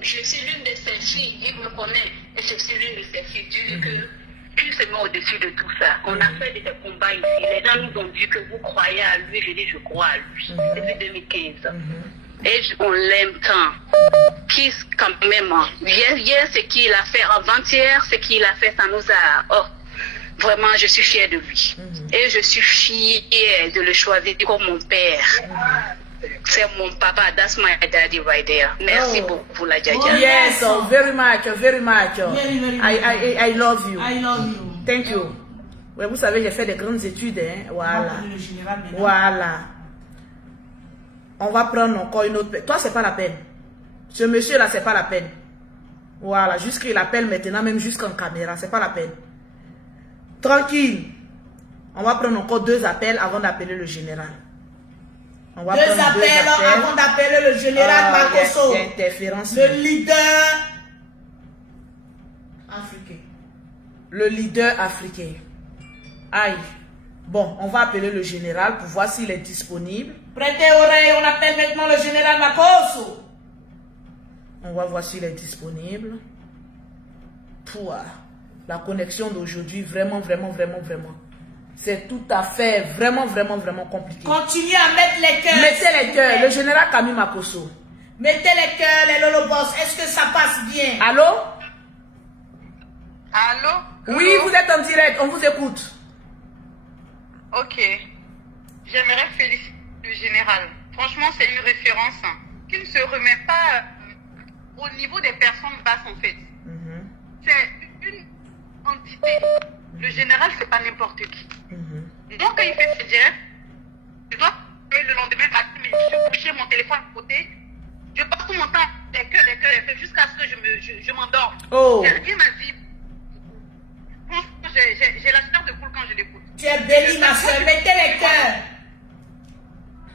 Je suis l'une de ses filles, il me connaît. Et je suis l'une de ses filles. Dis-lui que tu se mets au-dessus de tout ça. On a fait des combats ici. Les gens nous ont dit que vous croyez à lui. Je dis, je crois à lui. Depuis 2015. Et on l'aime tant. Qui, quand même, hier, ce qu'il a fait, avant-hier, ce qu'il a fait, ça nous a... Oh, vraiment, je suis fière de lui. Et je suis fière de le choisir comme mon père. C'est mon papa. That's my daddy right there. Merci beaucoup, la Djaja. Yes, very much. Very, very I love you. I love you. Thank you. Ouais, vous savez, j'ai fait des grandes études. Hein. Voilà. Le général, voilà. On va prendre encore une autre... Toi, c'est pas la peine. Ce monsieur-là, c'est pas la peine. Voilà. Jusqu'il appelle maintenant, même jusqu'en caméra. C'est pas la peine. Tranquille. On va prendre encore deux appels avant d'appeler le général. On va deux appels avant d'appeler le général Makosso. Il y a interférence. Le leader africain. Le leader africain. Aïe. Bon, on va appeler le général pour voir s'il est disponible. Prêtez oreille, on appelle maintenant le général Makosso. On va voir s'il est disponible. Pour la connexion d'aujourd'hui, vraiment. C'est tout à fait vraiment compliqué. Continuez à mettre les cœurs. Mettez les cœurs. Le général Camille Makosso. Mettez les cœurs, les lolobos. Est-ce que ça passe bien? Allô? Allô? Oui, vous êtes en direct. On vous écoute. Ok. J'aimerais féliciter le général. Franchement, c'est une référence qui ne se remet pas au niveau des personnes basses, en fait. C'est une entité. Le général, c'est pas n'importe qui. Donc, quand il fait ses directs, je dois le lendemain matin, mais je suis couché, mon téléphone à côté. Je passe tout mon temps, les cœurs, jusqu'à ce que je m'endorme. Oh. Rien m'a dit. Franchement, j'ai la chair de poule quand je l'écoute. Tu es bénie, ma soeur. Mettez les cœurs.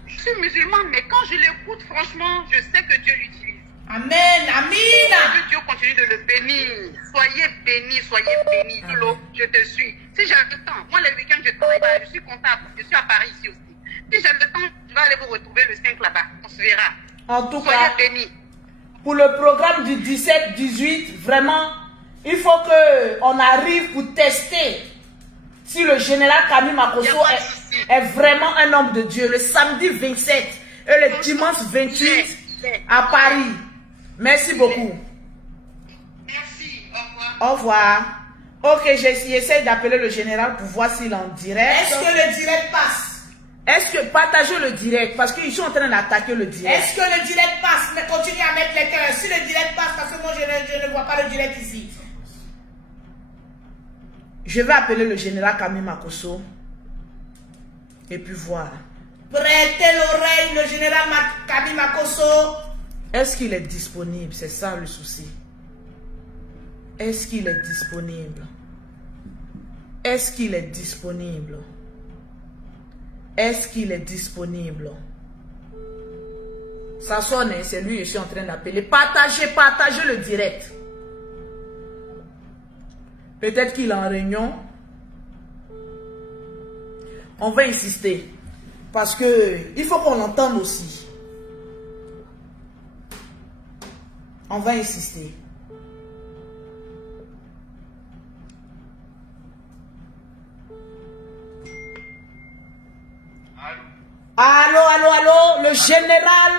Je suis musulmane, mais quand je l'écoute, franchement, je sais que Dieu l'utilise. Amen, amina. Que Dieu continue de le bénir. Soyez bénis, soyez bénis. Lolo, je te suis. Si j'ai le temps, moi les week-ends je travaille pas, je suis comptable, je suis à Paris ici aussi. Si j'ai le temps, je vais aller vous retrouver le 5 là-bas. On se verra. En tout soyez cas, bénis. Pour le programme du 17-18, vraiment, il faut qu'on arrive pour tester si le général Camille Makosso est vraiment un homme de Dieu. Le samedi 27 et le dimanche 28 à Paris. Merci beaucoup. Merci, au revoir. Au revoir. Ok, j'essaie d'appeler le général pour voir s'il est en direct. Est-ce que le direct passe? Est-ce que partagez le direct? Parce qu'ils sont en train d'attaquer le direct. Est-ce que le direct passe? Mais continuez à mettre les cœurs. Si le direct passe, parce que moi je ne vois pas le direct ici. Je vais appeler le général Camille Makosso. Et puis voir. Prêtez l'oreille, le général Camille Makosso. Est-ce qu'il est disponible? C'est ça le souci. Est-ce qu'il est disponible? Est-ce qu'il est disponible? Est-ce qu'il est disponible? Ça sonne, hein? C'est lui que je suis en train d'appeler. Partagez le direct. Peut-être qu'il est en réunion. On va insister. Parce que il faut qu'on l'entende aussi. On va insister. Allô, le général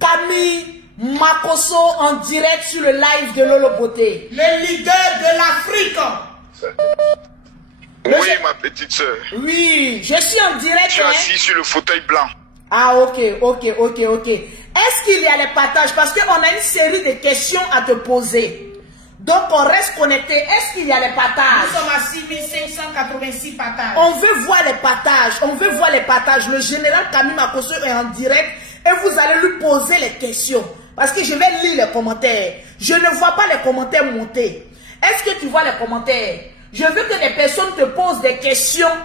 Camille Makosso en direct sur le live de Lolo Beauté. Le leader de l'Afrique. Oui, ma petite soeur. Oui, je suis en direct. Je suis assis sur le fauteuil blanc. Ah, ok. Est-ce qu'il y a les partages? Parce qu'on a une série de questions à te poser. Donc, on reste connecté. Est-ce qu'il y a les partages? Nous sommes à 6586 partages. On veut voir les partages. Le général Camille Makosso est en direct et vous allez lui poser les questions. Parce que je vais lire les commentaires. Je ne vois pas les commentaires monter. Est-ce que tu vois les commentaires? Je veux que les personnes te posent des questions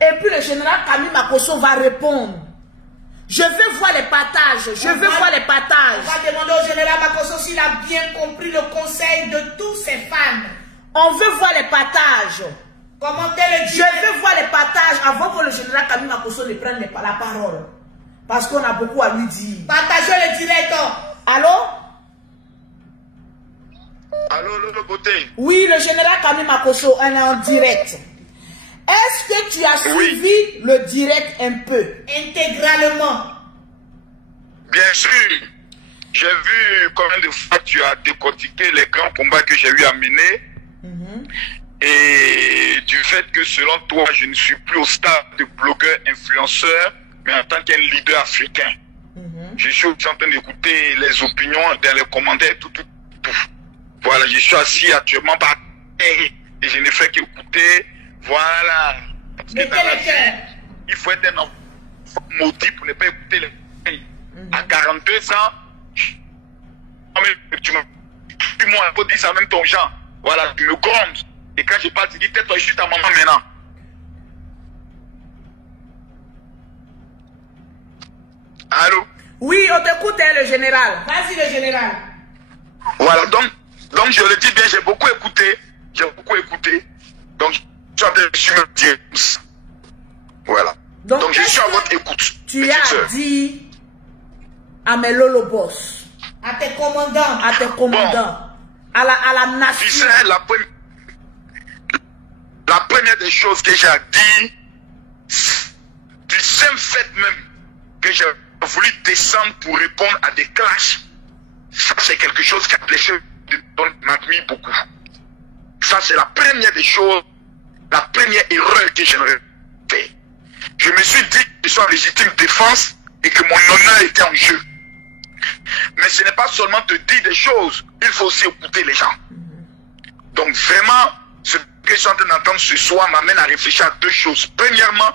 et puis le général Camille Makosso va répondre. Je veux voir les partages. On va demander au général Makosso s'il a bien compris le conseil de tous ses fans. On veut voir les partages. Commentez le direct. Je veux voir les partages avant que le général Camille Makosso ne prenne la parole. Parce qu'on a beaucoup à lui dire. Partagez le direct. Allô? Allô, Lolo Beauté. Oui, le général Camille Makosso est en direct. Est-ce que tu as suivi le direct un peu? Intégralement. Bien sûr. J'ai vu combien de fois tu as décortiqué les grands combats que j'ai eu à mener. Et du fait que selon toi, je ne suis plus au stade de blogueur influenceur, mais en tant qu'un leader africain. Je suis aussi en train d'écouter les opinions dans les commentaires, tout. Voilà, je suis assis actuellement par terre et je ne fais qu'écouter. Voilà. Parce que dans la vie, il faut être un enfant maudit pour ne pas écouter les pays. À 42 ans, tu m'as un peu dit ça, même ton genre. Voilà, tu me grondes. Et quand je parle, tu dis, tais-toi, je suis ta maman maintenant. Allô? Oui, on t'écoute, hein, le général. Vas-y, le général. Voilà, donc je le dis bien, j'ai beaucoup écouté. Donc, je suis en train de suivre James. Voilà. Donc je suis à votre écoute. Tu as dit à mes Lolo boss, à tes commandants, à la nation. Tu sais, la première des choses que j'ai dit, Du simple fait même que j'ai voulu descendre pour répondre à des clashs, ça c'est quelque chose qui a blessé ma nuit beaucoup. Ça c'est la première des choses, la première erreur que j'aimerais faire. Je me suis dit que je suis en légitime défense et que mon honneur était en jeu. Mais ce n'est pas seulement te dire des choses, il faut aussi écouter les gens. Donc vraiment, ce que je suis en train d'entendre ce soir m'amène à réfléchir à deux choses. Premièrement,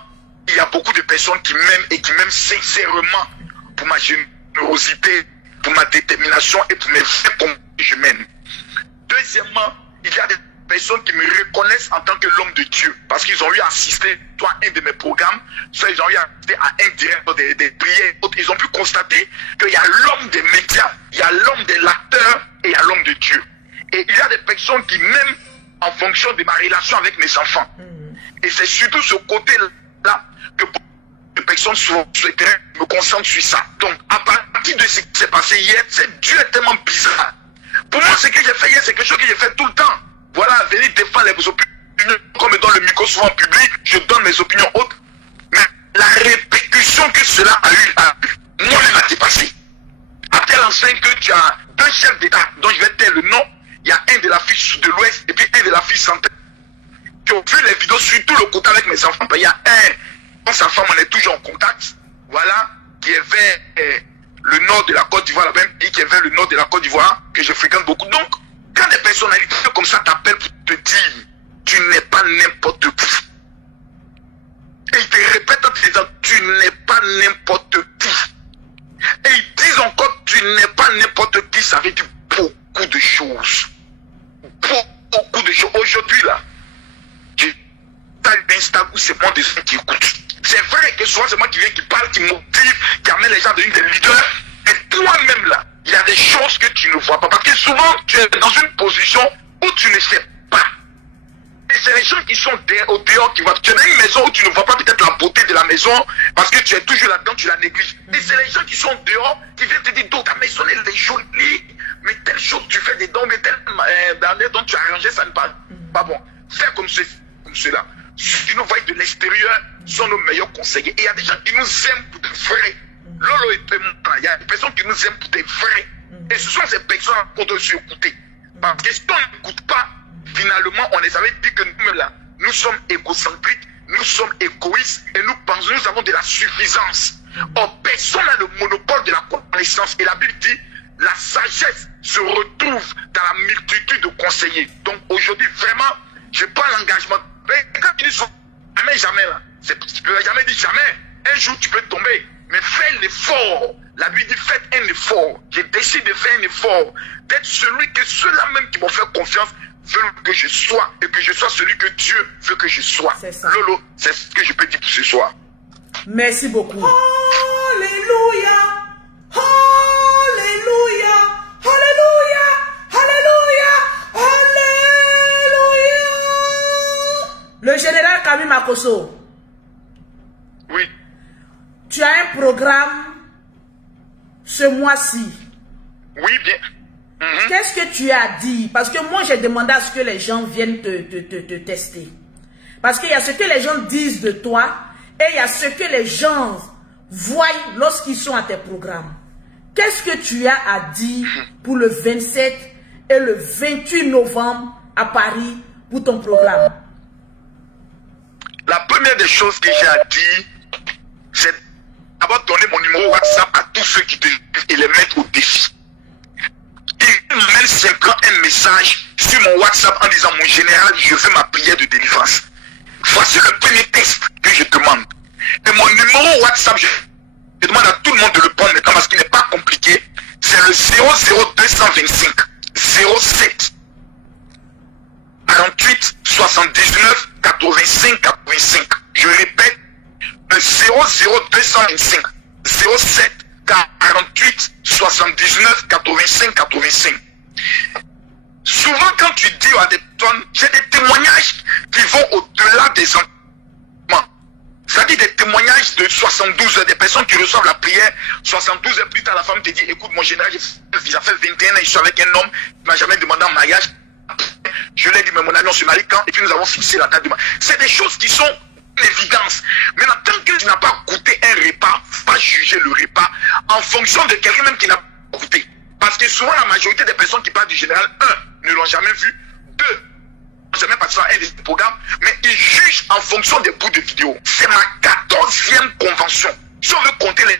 il y a beaucoup de personnes qui m'aiment et qui m'aiment sincèrement pour ma générosité, pour ma détermination et pour mes vrais combats que je mène. Deuxièmement, il y a des personnes qui me reconnaissent en tant que l'homme de Dieu parce qu'ils ont eu à assister soit à un de mes programmes, soit ils ont eu à assister à un direct des prières. Ils ont pu constater qu'il y a l'homme des médias, il y a l'homme de l'acteur et il y a l'homme de Dieu. Et il y a des personnes qui m'aiment en fonction de ma relation avec mes enfants. Et c'est surtout ce côté-là que beaucoup de personnes souhaiteraient me concentrer sur ça. Donc, à partir de ce qui s'est passé hier, Dieu est tellement bizarre. Pour moi, ce que j'ai fait hier, c'est quelque chose que j'ai fait tout le temps. Voilà, venir défendre les opinions, comme me donne le micro souvent en public, je donne mes opinions autres. Mais la répercussion que cela a eu, moi-même a dépassé. À tel enseigne que tu as deux chefs d'État, dont je vais taire le nom, il y a un de l'Afrique de l'Ouest et puis un de l'Afrique centrale, qui ont vu les vidéos sur tout le côté avec mes enfants. Il y a un, quand sa femme, on est toujours en contact, voilà, qui est vers le nord de la Côte d'Ivoire, la même pays qui est vers le nord de la Côte d'Ivoire, que je fréquente beaucoup. Donc, quand des personnalités comme ça t'appellent pour te dire, tu n'es pas n'importe qui. Et ils te répètent en te disant, tu n'es pas n'importe qui. Et ils disent encore, tu n'es pas n'importe qui, ça veut dire beaucoup de choses. Beaucoup de choses. Aujourd'hui, là, j'ai Instagram où c'est moi des gens qui écoutent. C'est vrai que souvent c'est moi qui viens, qui parle, qui motive, qui amène les gens à devenir des leaders. Et toi-même, là, il y a des choses que tu ne vois pas. Parce que souvent, tu es dans une position où tu ne sais pas. Et c'est les gens qui sont au dehors qui voient. Tu es dans une maison où tu ne vois pas peut-être la beauté de la maison parce que tu es toujours là-dedans, tu la négliges. Et c'est les gens qui sont dehors qui viennent te dire, donc ta maison elle est jolie, mais telle chose tu fais dedans, mais telle manière dont tu as arrangé, ça ne passe pas bon. Fais comme cela. Ceux qui nous voient de l'extérieur sont nos meilleurs conseillers. Et il y a des gens qui nous aiment pour des vrais. Lolo et moi, il y a des personnes qui nous aiment pour des vrais. Et ce sont ces personnes qu'on doit se écouter. Parce que si on n'écoute pas, finalement, on les avait dit que nous-mêmes là, nous sommes égocentriques, nous sommes égoïstes et nous pensons, nous avons de la suffisance. Or, personne n'a le monopole de la connaissance. Et la Bible dit, la sagesse se retrouve dans la multitude de conseillers. Donc aujourd'hui, vraiment, je prends l'engagement. Mais quand ils disent jamais là, tu peux jamais dire jamais. Un jour tu peux tomber, mais fais l'effort. La Bible dit faites un effort. J'ai décidé de faire un effort, d'être celui que ceux-là même qui m'ont fait confiance veulent que je sois, et que je sois celui que Dieu veut que je sois. Lolo, c'est ce que je peux dire pour ce soir. Merci beaucoup. Alléluia. Alléluia. Alléluia. Alléluia. Alléluia. Le général Kami Makosso. Oui. Tu as un programme ce mois-ci. Oui, bien. Qu'est-ce que tu as dit? Parce que moi, j'ai demandé à ce que les gens viennent te tester. Parce qu'il y a ce que les gens disent de toi et il y a ce que les gens voient lorsqu'ils sont à tes programmes. Qu'est-ce que tu as à dire pour le 27 et le 28 novembre à Paris pour ton programme? La première des choses que j'ai à dire, c'est d'abord donner mon numéro WhatsApp à tous ceux qui te et les mettre au défi. Ils mettent simplement un message sur mon WhatsApp en disant mon général, je veux ma prière de délivrance. Voici le premier texte que je demande. Et mon numéro WhatsApp, je demande à tout le monde de le prendre maintenant parce qu'il n'est pas compliqué. C'est le 00225 07 48 79 85 85. Je répète, le 00225 07 48 79 85 85. Souvent quand tu dis à des personnes, j'ai des témoignages qui vont au-delà des enfants. C'est-à-dire des témoignages de 72 heures, des personnes qui reçoivent la prière, 72 heures plus tard, la femme te dit, écoute mon général, ça fait 21 ans, je suis avec un homme, il ne m'a jamais demandé en mariage. Je lui ai dit, mais mon ami, on se marie quand? Et puis nous avons fixé la date de mariage. C'est des choses qui sont évidence. Maintenant, tant que tu n'as pas goûté un repas, pas juger le repas en fonction de quelqu'un même qui n'a pas goûté. Parce que souvent, la majorité des personnes qui parlent du général, 1, ne l'ont jamais vu, 2, n'ont jamais passé à un des programmes, mais ils jugent en fonction des bouts de vidéo. C'est ma 14e convention. Si on veut compter les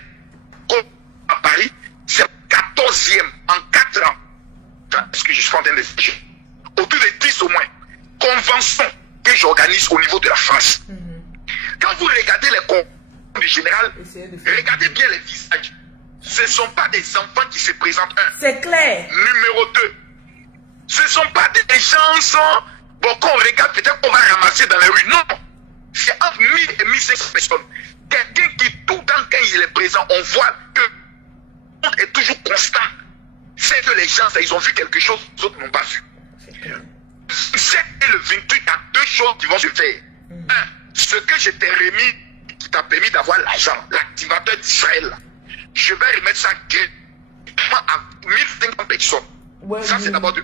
à Paris, c'est la 14e en 4 ans. Est-ce que je suis en train de dire? Autour de 10 au moins. Convention que j'organise au niveau de la France. Quand vous regardez les conventions du général, regardez bien les visages. Ce ne sont pas des enfants qui se présentent. C'est clair. Numéro 2. Ce ne sont pas des gens sans... Bon, quand on regarde, peut-être qu'on va ramasser dans les rues. Non. C'est entre 1000 et 1500 personnes. Quelqu'un qui, tout le temps, quand il est présent, on voit que le monde est toujours constant. C'est que les gens, ils ont vu quelque chose, les autres n'ont pas vu. Le 28, il y a 2 choses qui vont se faire. 1, ce que je t'ai remis, qui t'a permis d'avoir l'argent, l'activateur d'Israël. Je vais remettre ça à 1500 personnes. Ouais, ça, c'est d'abord de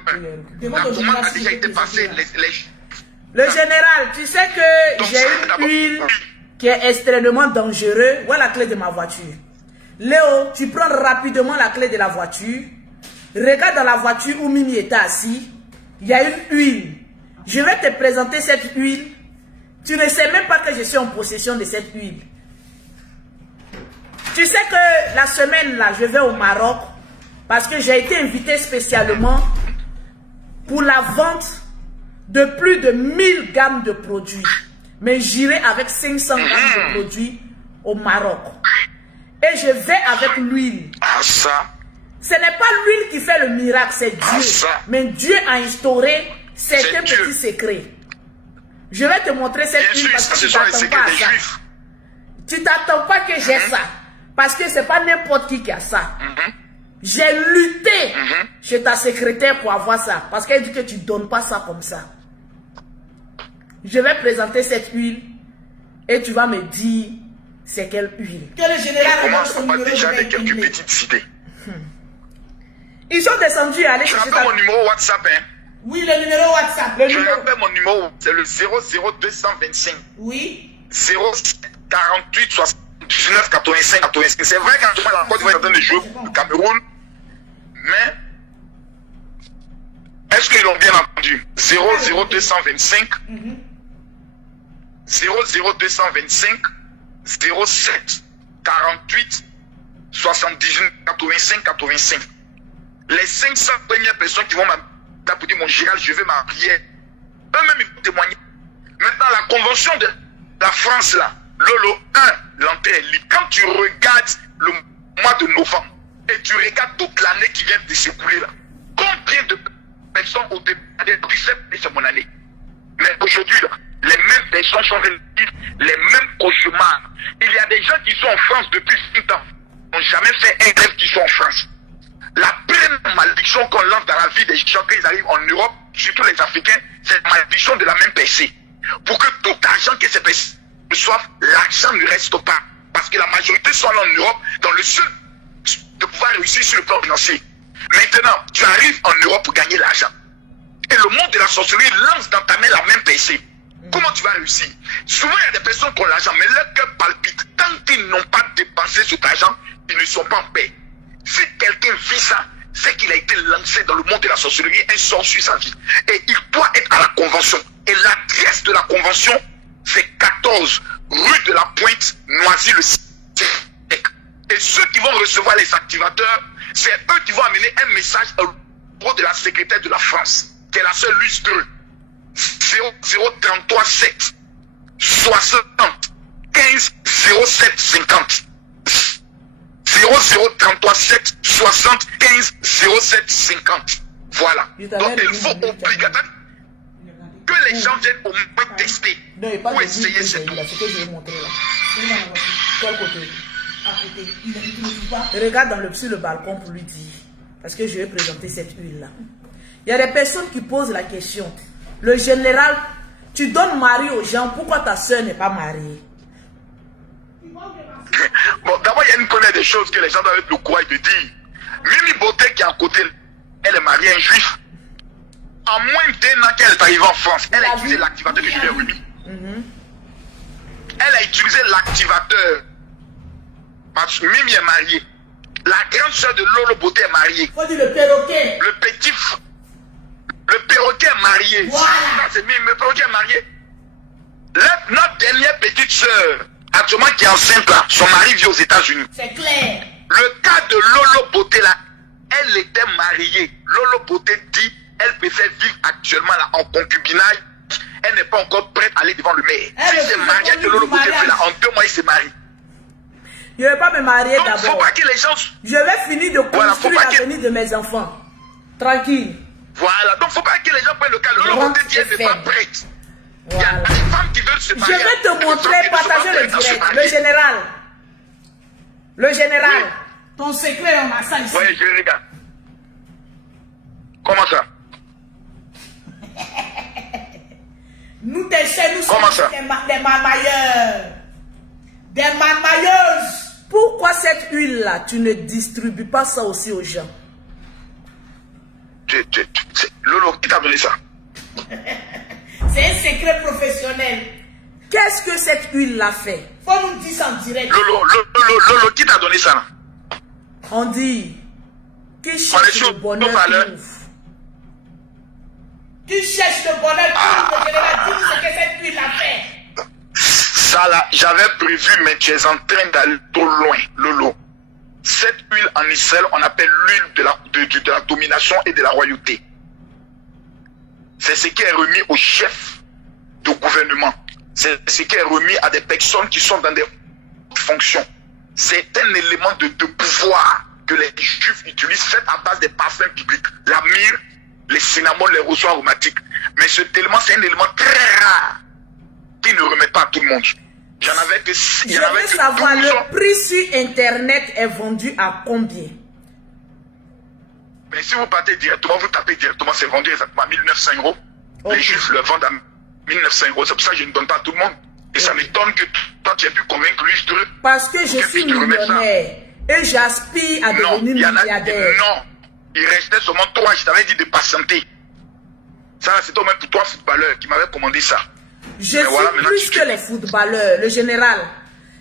1. La commande a déjà été passée. Le général, tu sais que j'ai une huile qui est extrêmement dangereuse. Voilà la clé de ma voiture. Léo, tu prends rapidement la clé de la voiture. Regarde dans la voiture où Mimi était assis. Il y a une huile. Je vais te présenter cette huile. Tu ne sais même pas que je suis en possession de cette huile. Tu sais que la semaine là, je vais au Maroc parce que j'ai été invité spécialement pour la vente de plus de 1000 gammes de produits. Mais j'irai avec 500 gammes de produits au Maroc. Et je vais avec l'huile. Ce n'est pas l'huile qui fait le miracle, c'est Dieu. Mais Dieu a instauré certains petits secrets. Je vais te montrer cette huile parce que tu t'attends pas à ça. Tu t'attends pas que j'ai ça. Parce que c'est pas n'importe qui a ça. J'ai lutté chez ta secrétaire pour avoir ça. Parce qu'elle dit que tu ne donnes pas ça comme ça. Je vais présenter cette huile et tu vas me dire c'est quelle huile. Que le général commence par déjà avec quelques petites idées. Ils sont descendus à aller chercher mon numéro WhatsApp, hein? Oui, le numéro WhatsApp. Je rappelle mon numéro, c'est le 00225. Oui. 048 79 85 85. C'est vrai qu'en ce moment, la Côte d'Ivoire est en train de jouer au Cameroun, mais est-ce qu'ils l'ont bien entendu? 00225 00225 07 48 79 85 85. Les 500 premières personnes qui vont m'appeler mon général, je vais m'appuyer. Eux-mêmes, ils vont témoigner. Maintenant, la convention de la France, là, Lolo 1, l'entrée est libre. Quand tu regardes le mois de novembre et tu regardes toute l'année qui vient de s'écouler, là, combien de personnes ont demandé c'est mon année? Mais aujourd'hui, là, les mêmes personnes sont venues vivre les mêmes cauchemars. Il y a des gens qui sont en France depuis 5 ans, n'ont jamais fait un rêve qui sont en France. La première malédiction qu'on lance dans la vie des gens quand ils arrivent en Europe, surtout les Africains, c'est la malédiction de la même percée. Pour que tout argent que ces personnes reçoivent, l'argent ne reste pas. Parce que la majorité sont là en Europe dans le seul de pouvoir réussir sur le plan financier. Maintenant, tu arrives en Europe pour gagner l'argent. Et le monde de la sorcellerie lance dans ta main la même percée. Comment tu vas réussir? Souvent, il y a des personnes qui ont l'argent, mais leur cœur palpite. Tant qu'ils n'ont pas dépensé cet argent, ils ne sont pas en paix. Si quelqu'un vit ça, c'est qu'il a été lancé dans le monde de la sorcellerie, un sort sur sa vie. Et il doit être à la convention. Et l'adresse de la convention, c'est 14 rue de la Pointe, Noisy-le-Sec. Et ceux qui vont recevoir les activateurs, c'est eux qui vont amener un message au niveau de la secrétaire de la France, qui est la seule Luce 2. 003 7 60 15 07 50. 0033 7 60 15 07 50. Voilà. Donc il faut obligatoirement que les gens viennent au moins tester ou essayer cette eau. Regarde sur le balcon pour lui dire. Parce que je vais présenter cette huile-là. Il y a des personnes qui posent la question. Le général, tu donnes mari aux gens, pourquoi ta soeur n'est pas mariée? Bon, d'abord, il y a une première des choses que les gens doivent être le courage de dire. Mimi Beauté qui est à côté, elle est mariée à un juif. En moins d'1 an qu'elle est arrivée en France, elle a utilisé l'activateur que je lui ai remis. Elle a utilisé l'activateur. Parce que Mimi est mariée. La grande soeur de Lolo Beauté est mariée. Faut dire le perroquet. Le perroquet est marié. Voilà. C'est Mimi, le perroquet est marié. Notre dernière petite soeur, actuellement qui est enceinte là, son mari vit aux États-Unis. C'est clair. Le cas de Lolo Beauté là, elle était mariée. Lolo Beauté dit, elle préfère vivre actuellement là en concubinage. Elle n'est pas encore prête à aller devant le maire. Si c'est marié que Lolo Beauté fait là, en 2 mois il se marie. Je ne vais pas me marier Donc, faut d'abord. pas que les gens... Je vais finir de construire voilà, l'avenir de mes enfants. Tranquille. Voilà, donc faut pas que les gens prennent le cas. Lolo Beauté dit, elle n'est pas prête. Il y a des femmes qui veulent se Je marier. vais te montrer, partager le direct. Le général. Le général. Oui. Ton secret, on a ça ici. Oui, je regarde. Comment ça? Nous t'essaie, nous Comment sommes ça? des marmailleurs. Des marmailleuses. Pourquoi cette huile-là, tu ne distribues pas ça aussi aux gens? Lolo, qui t'a donné ça? C'est un secret professionnel. Qu'est-ce que cette huile-là fait? Faut nous dire ça en direct. Lolo, qui t'a donné ça là? On dit, qui cherche le bonheur trouve. Qui cherche le bonheur trouve. Dis-nous ce que cette huile-là fait. Ça là, j'avais prévu, mais tu es en train d'aller trop loin, Lolo. Cette huile en Israël, on appelle l'huile de la domination et de la royauté. C'est ce qui est remis au chef de gouvernement. C'est ce qui est remis à des personnes qui sont dans des fonctions. C'est un élément de pouvoir que les juifs utilisent, fait à base des parfums publics. La myrrhe, les cinnamons, les roseaux aromatiques. Mais cet élément, c'est un élément très rare qui ne remet pas à tout le monde. J'en avais que 6. Je veux savoir, le prix sur Internet est vendu à combien? Mais si vous partez directement, vous tapez directement, c'est vendu exactement à 1900 €. Okay. Les juifs le vendent à 1900 €. C'est pour ça que je ne donne pas à tout le monde. Et ça m'étonne que toi, tu aies pu convaincre l'ustre. Parce que je suis millionnaire et j'aspire à devenir milliardaire. Non, il restait seulement 3. Je t'avais dit de patienter. Ça, c'était au moins pour 3 footballeurs qui m'avaient commandé ça. Je suis plus que les footballeurs, le général.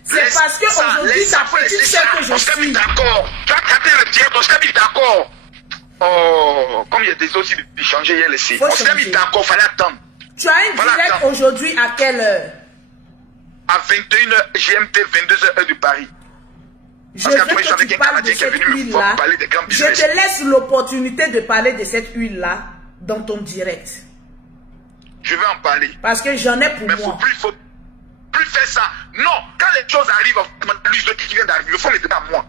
C'est parce que aujourd'hui, ça fait tout ce que je suis. D'accord. Tu as capté le direct, on s'est mis d'accord. Oh, comme il y a des autres qui changer hier, laissé. On s'est mis d'accord, fallait attendre. Tu as un direct aujourd'hui à quelle heure? À 21h GMT, 22h heure de Paris. Je veux que tu parles de cette huile-là. Je te laisse l'opportunité de parler de cette huile-là dans ton direct. Je vais en parler. Parce que j'en ai pour moi. Mais faut plus faire ça. Non, quand les choses arrivent, l'ustre qui vient d'arriver, il faut mettre à moi.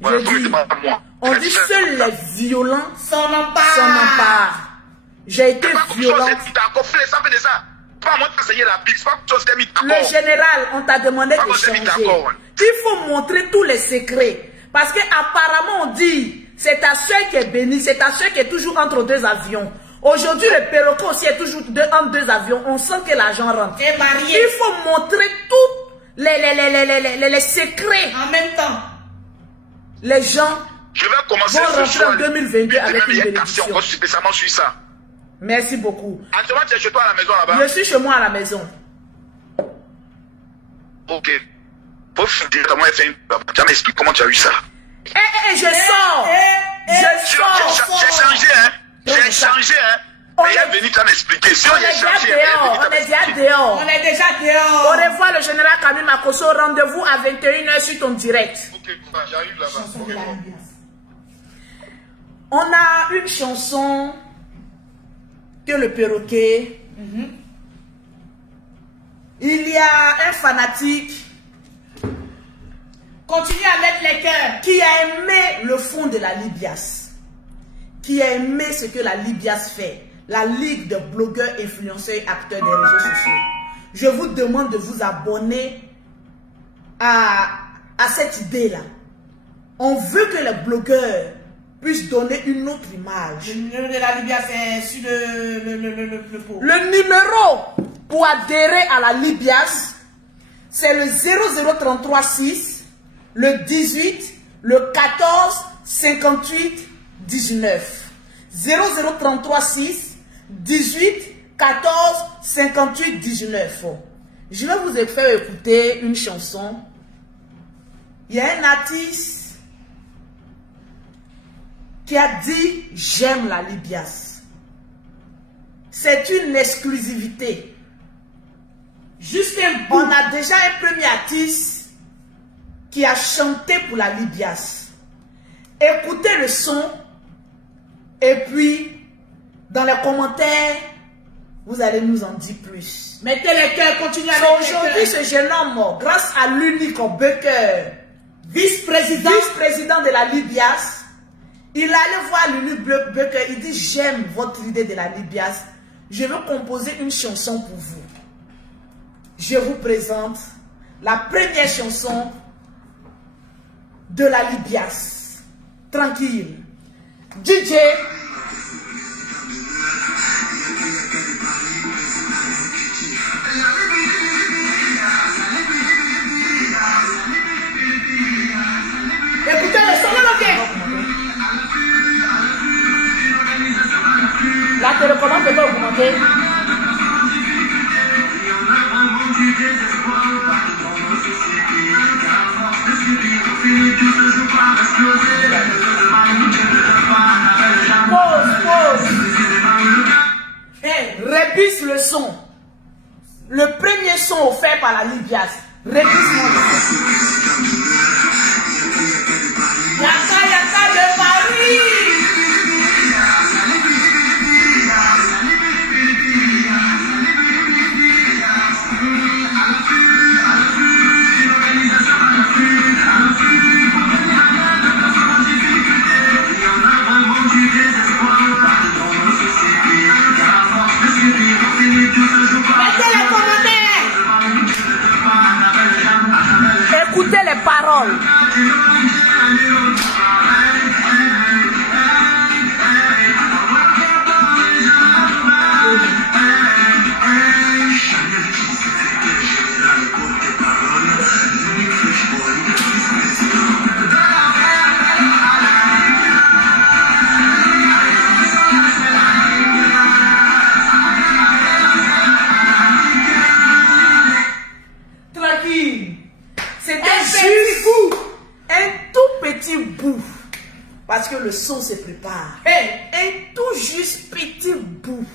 Voilà, on dit seuls les violents s'en emparent. J'ai été violente. Le général, on t'a demandé de changer. Il faut montrer tous les secrets. Parce qu'apparemment, on dit, c'est ta soeur qui est bénie, c'est ta soeur qui est toujours entre 2 avions. Aujourd'hui, le perroquet aussi est toujours entre 2 avions. On sent que l'argent rentre. Il faut montrer tous les secrets. En même temps, les gens vont rentrer en 2022 avec une bénédiction. Spécialement sur ça. Merci beaucoup. Actuellement, tu es chez toi à la maison là-bas? Je suis chez moi à la maison. Ok. Faut directement faire une... Tu m'expliques comment tu as eu ça. Je sors. Je sors. J'ai changé, hein. J'ai changé, hein. Mais il est venu, tu vas m'expliquer. Si on est déjà dehors. On est déjà dehors. On est déjà dehors. Au revoir, le général Camille Makosso. Rendez-vous à 21h sur ton direct. Ok, j'arrive là-bas. On a une chanson que le perroquet. Il y a un fanatique. Continue à mettre les cœurs. Qui a aimé le fond de la Libias. Qui a aimé ce que la Libias fait. La Ligue de blogueurs, influenceurs, acteurs des réseaux sociaux. Je vous demande de vous abonner à cette idée-là. On veut que les blogueurs puissent donner une autre image. Le numéro de la Libias, c'est sur le pot. Le numéro pour adhérer à la Libias, c'est le 00336, le 18, le 14, 58, 19. 00336, 18, 14, 58, 19. Je vais vous faire écouter une chanson. Il y a un artiste qui a dit « J'aime la Libias ». C'est une exclusivité. On a déjà un premier artiste qui a chanté pour la Libias. Écoutez le son et puis dans les commentaires, vous allez nous en dire plus. Mettez les cœurs, continuez à mettre les cœurs. Aujourd'hui, ce jeune homme, grâce à l'unique Becker, vice-président de la Libias, il allait voir l'unique Becker, il dit « J'aime votre idée de la Libias. Je veux composer une chanson pour vous. » Je vous présente la première chanson de la Libias. Tranquille. DJ. Écoutez le son, La télécommande peut pas augmenter. Pause. Hey, rebisse le son. Le premier son offert par la Libias. Rebisse-moi le son. Yaka de Paris. Écoutez les paroles. Tranquille. C'était juste un tout petit bout. Parce que le son se prépare. Un tout juste petit bout.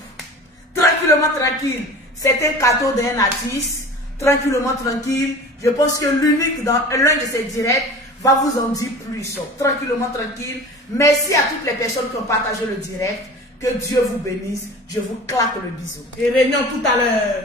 Tranquillement, tranquille. C'est un cadeau d'un artiste. Tranquillement, tranquille. Je pense que l'unique dans l'un de ces directs va vous en dire plus. Tranquillement, tranquille. Merci à toutes les personnes qui ont partagé le direct. Que Dieu vous bénisse. Je vous claque le bisou. Et réunion tout à l'heure.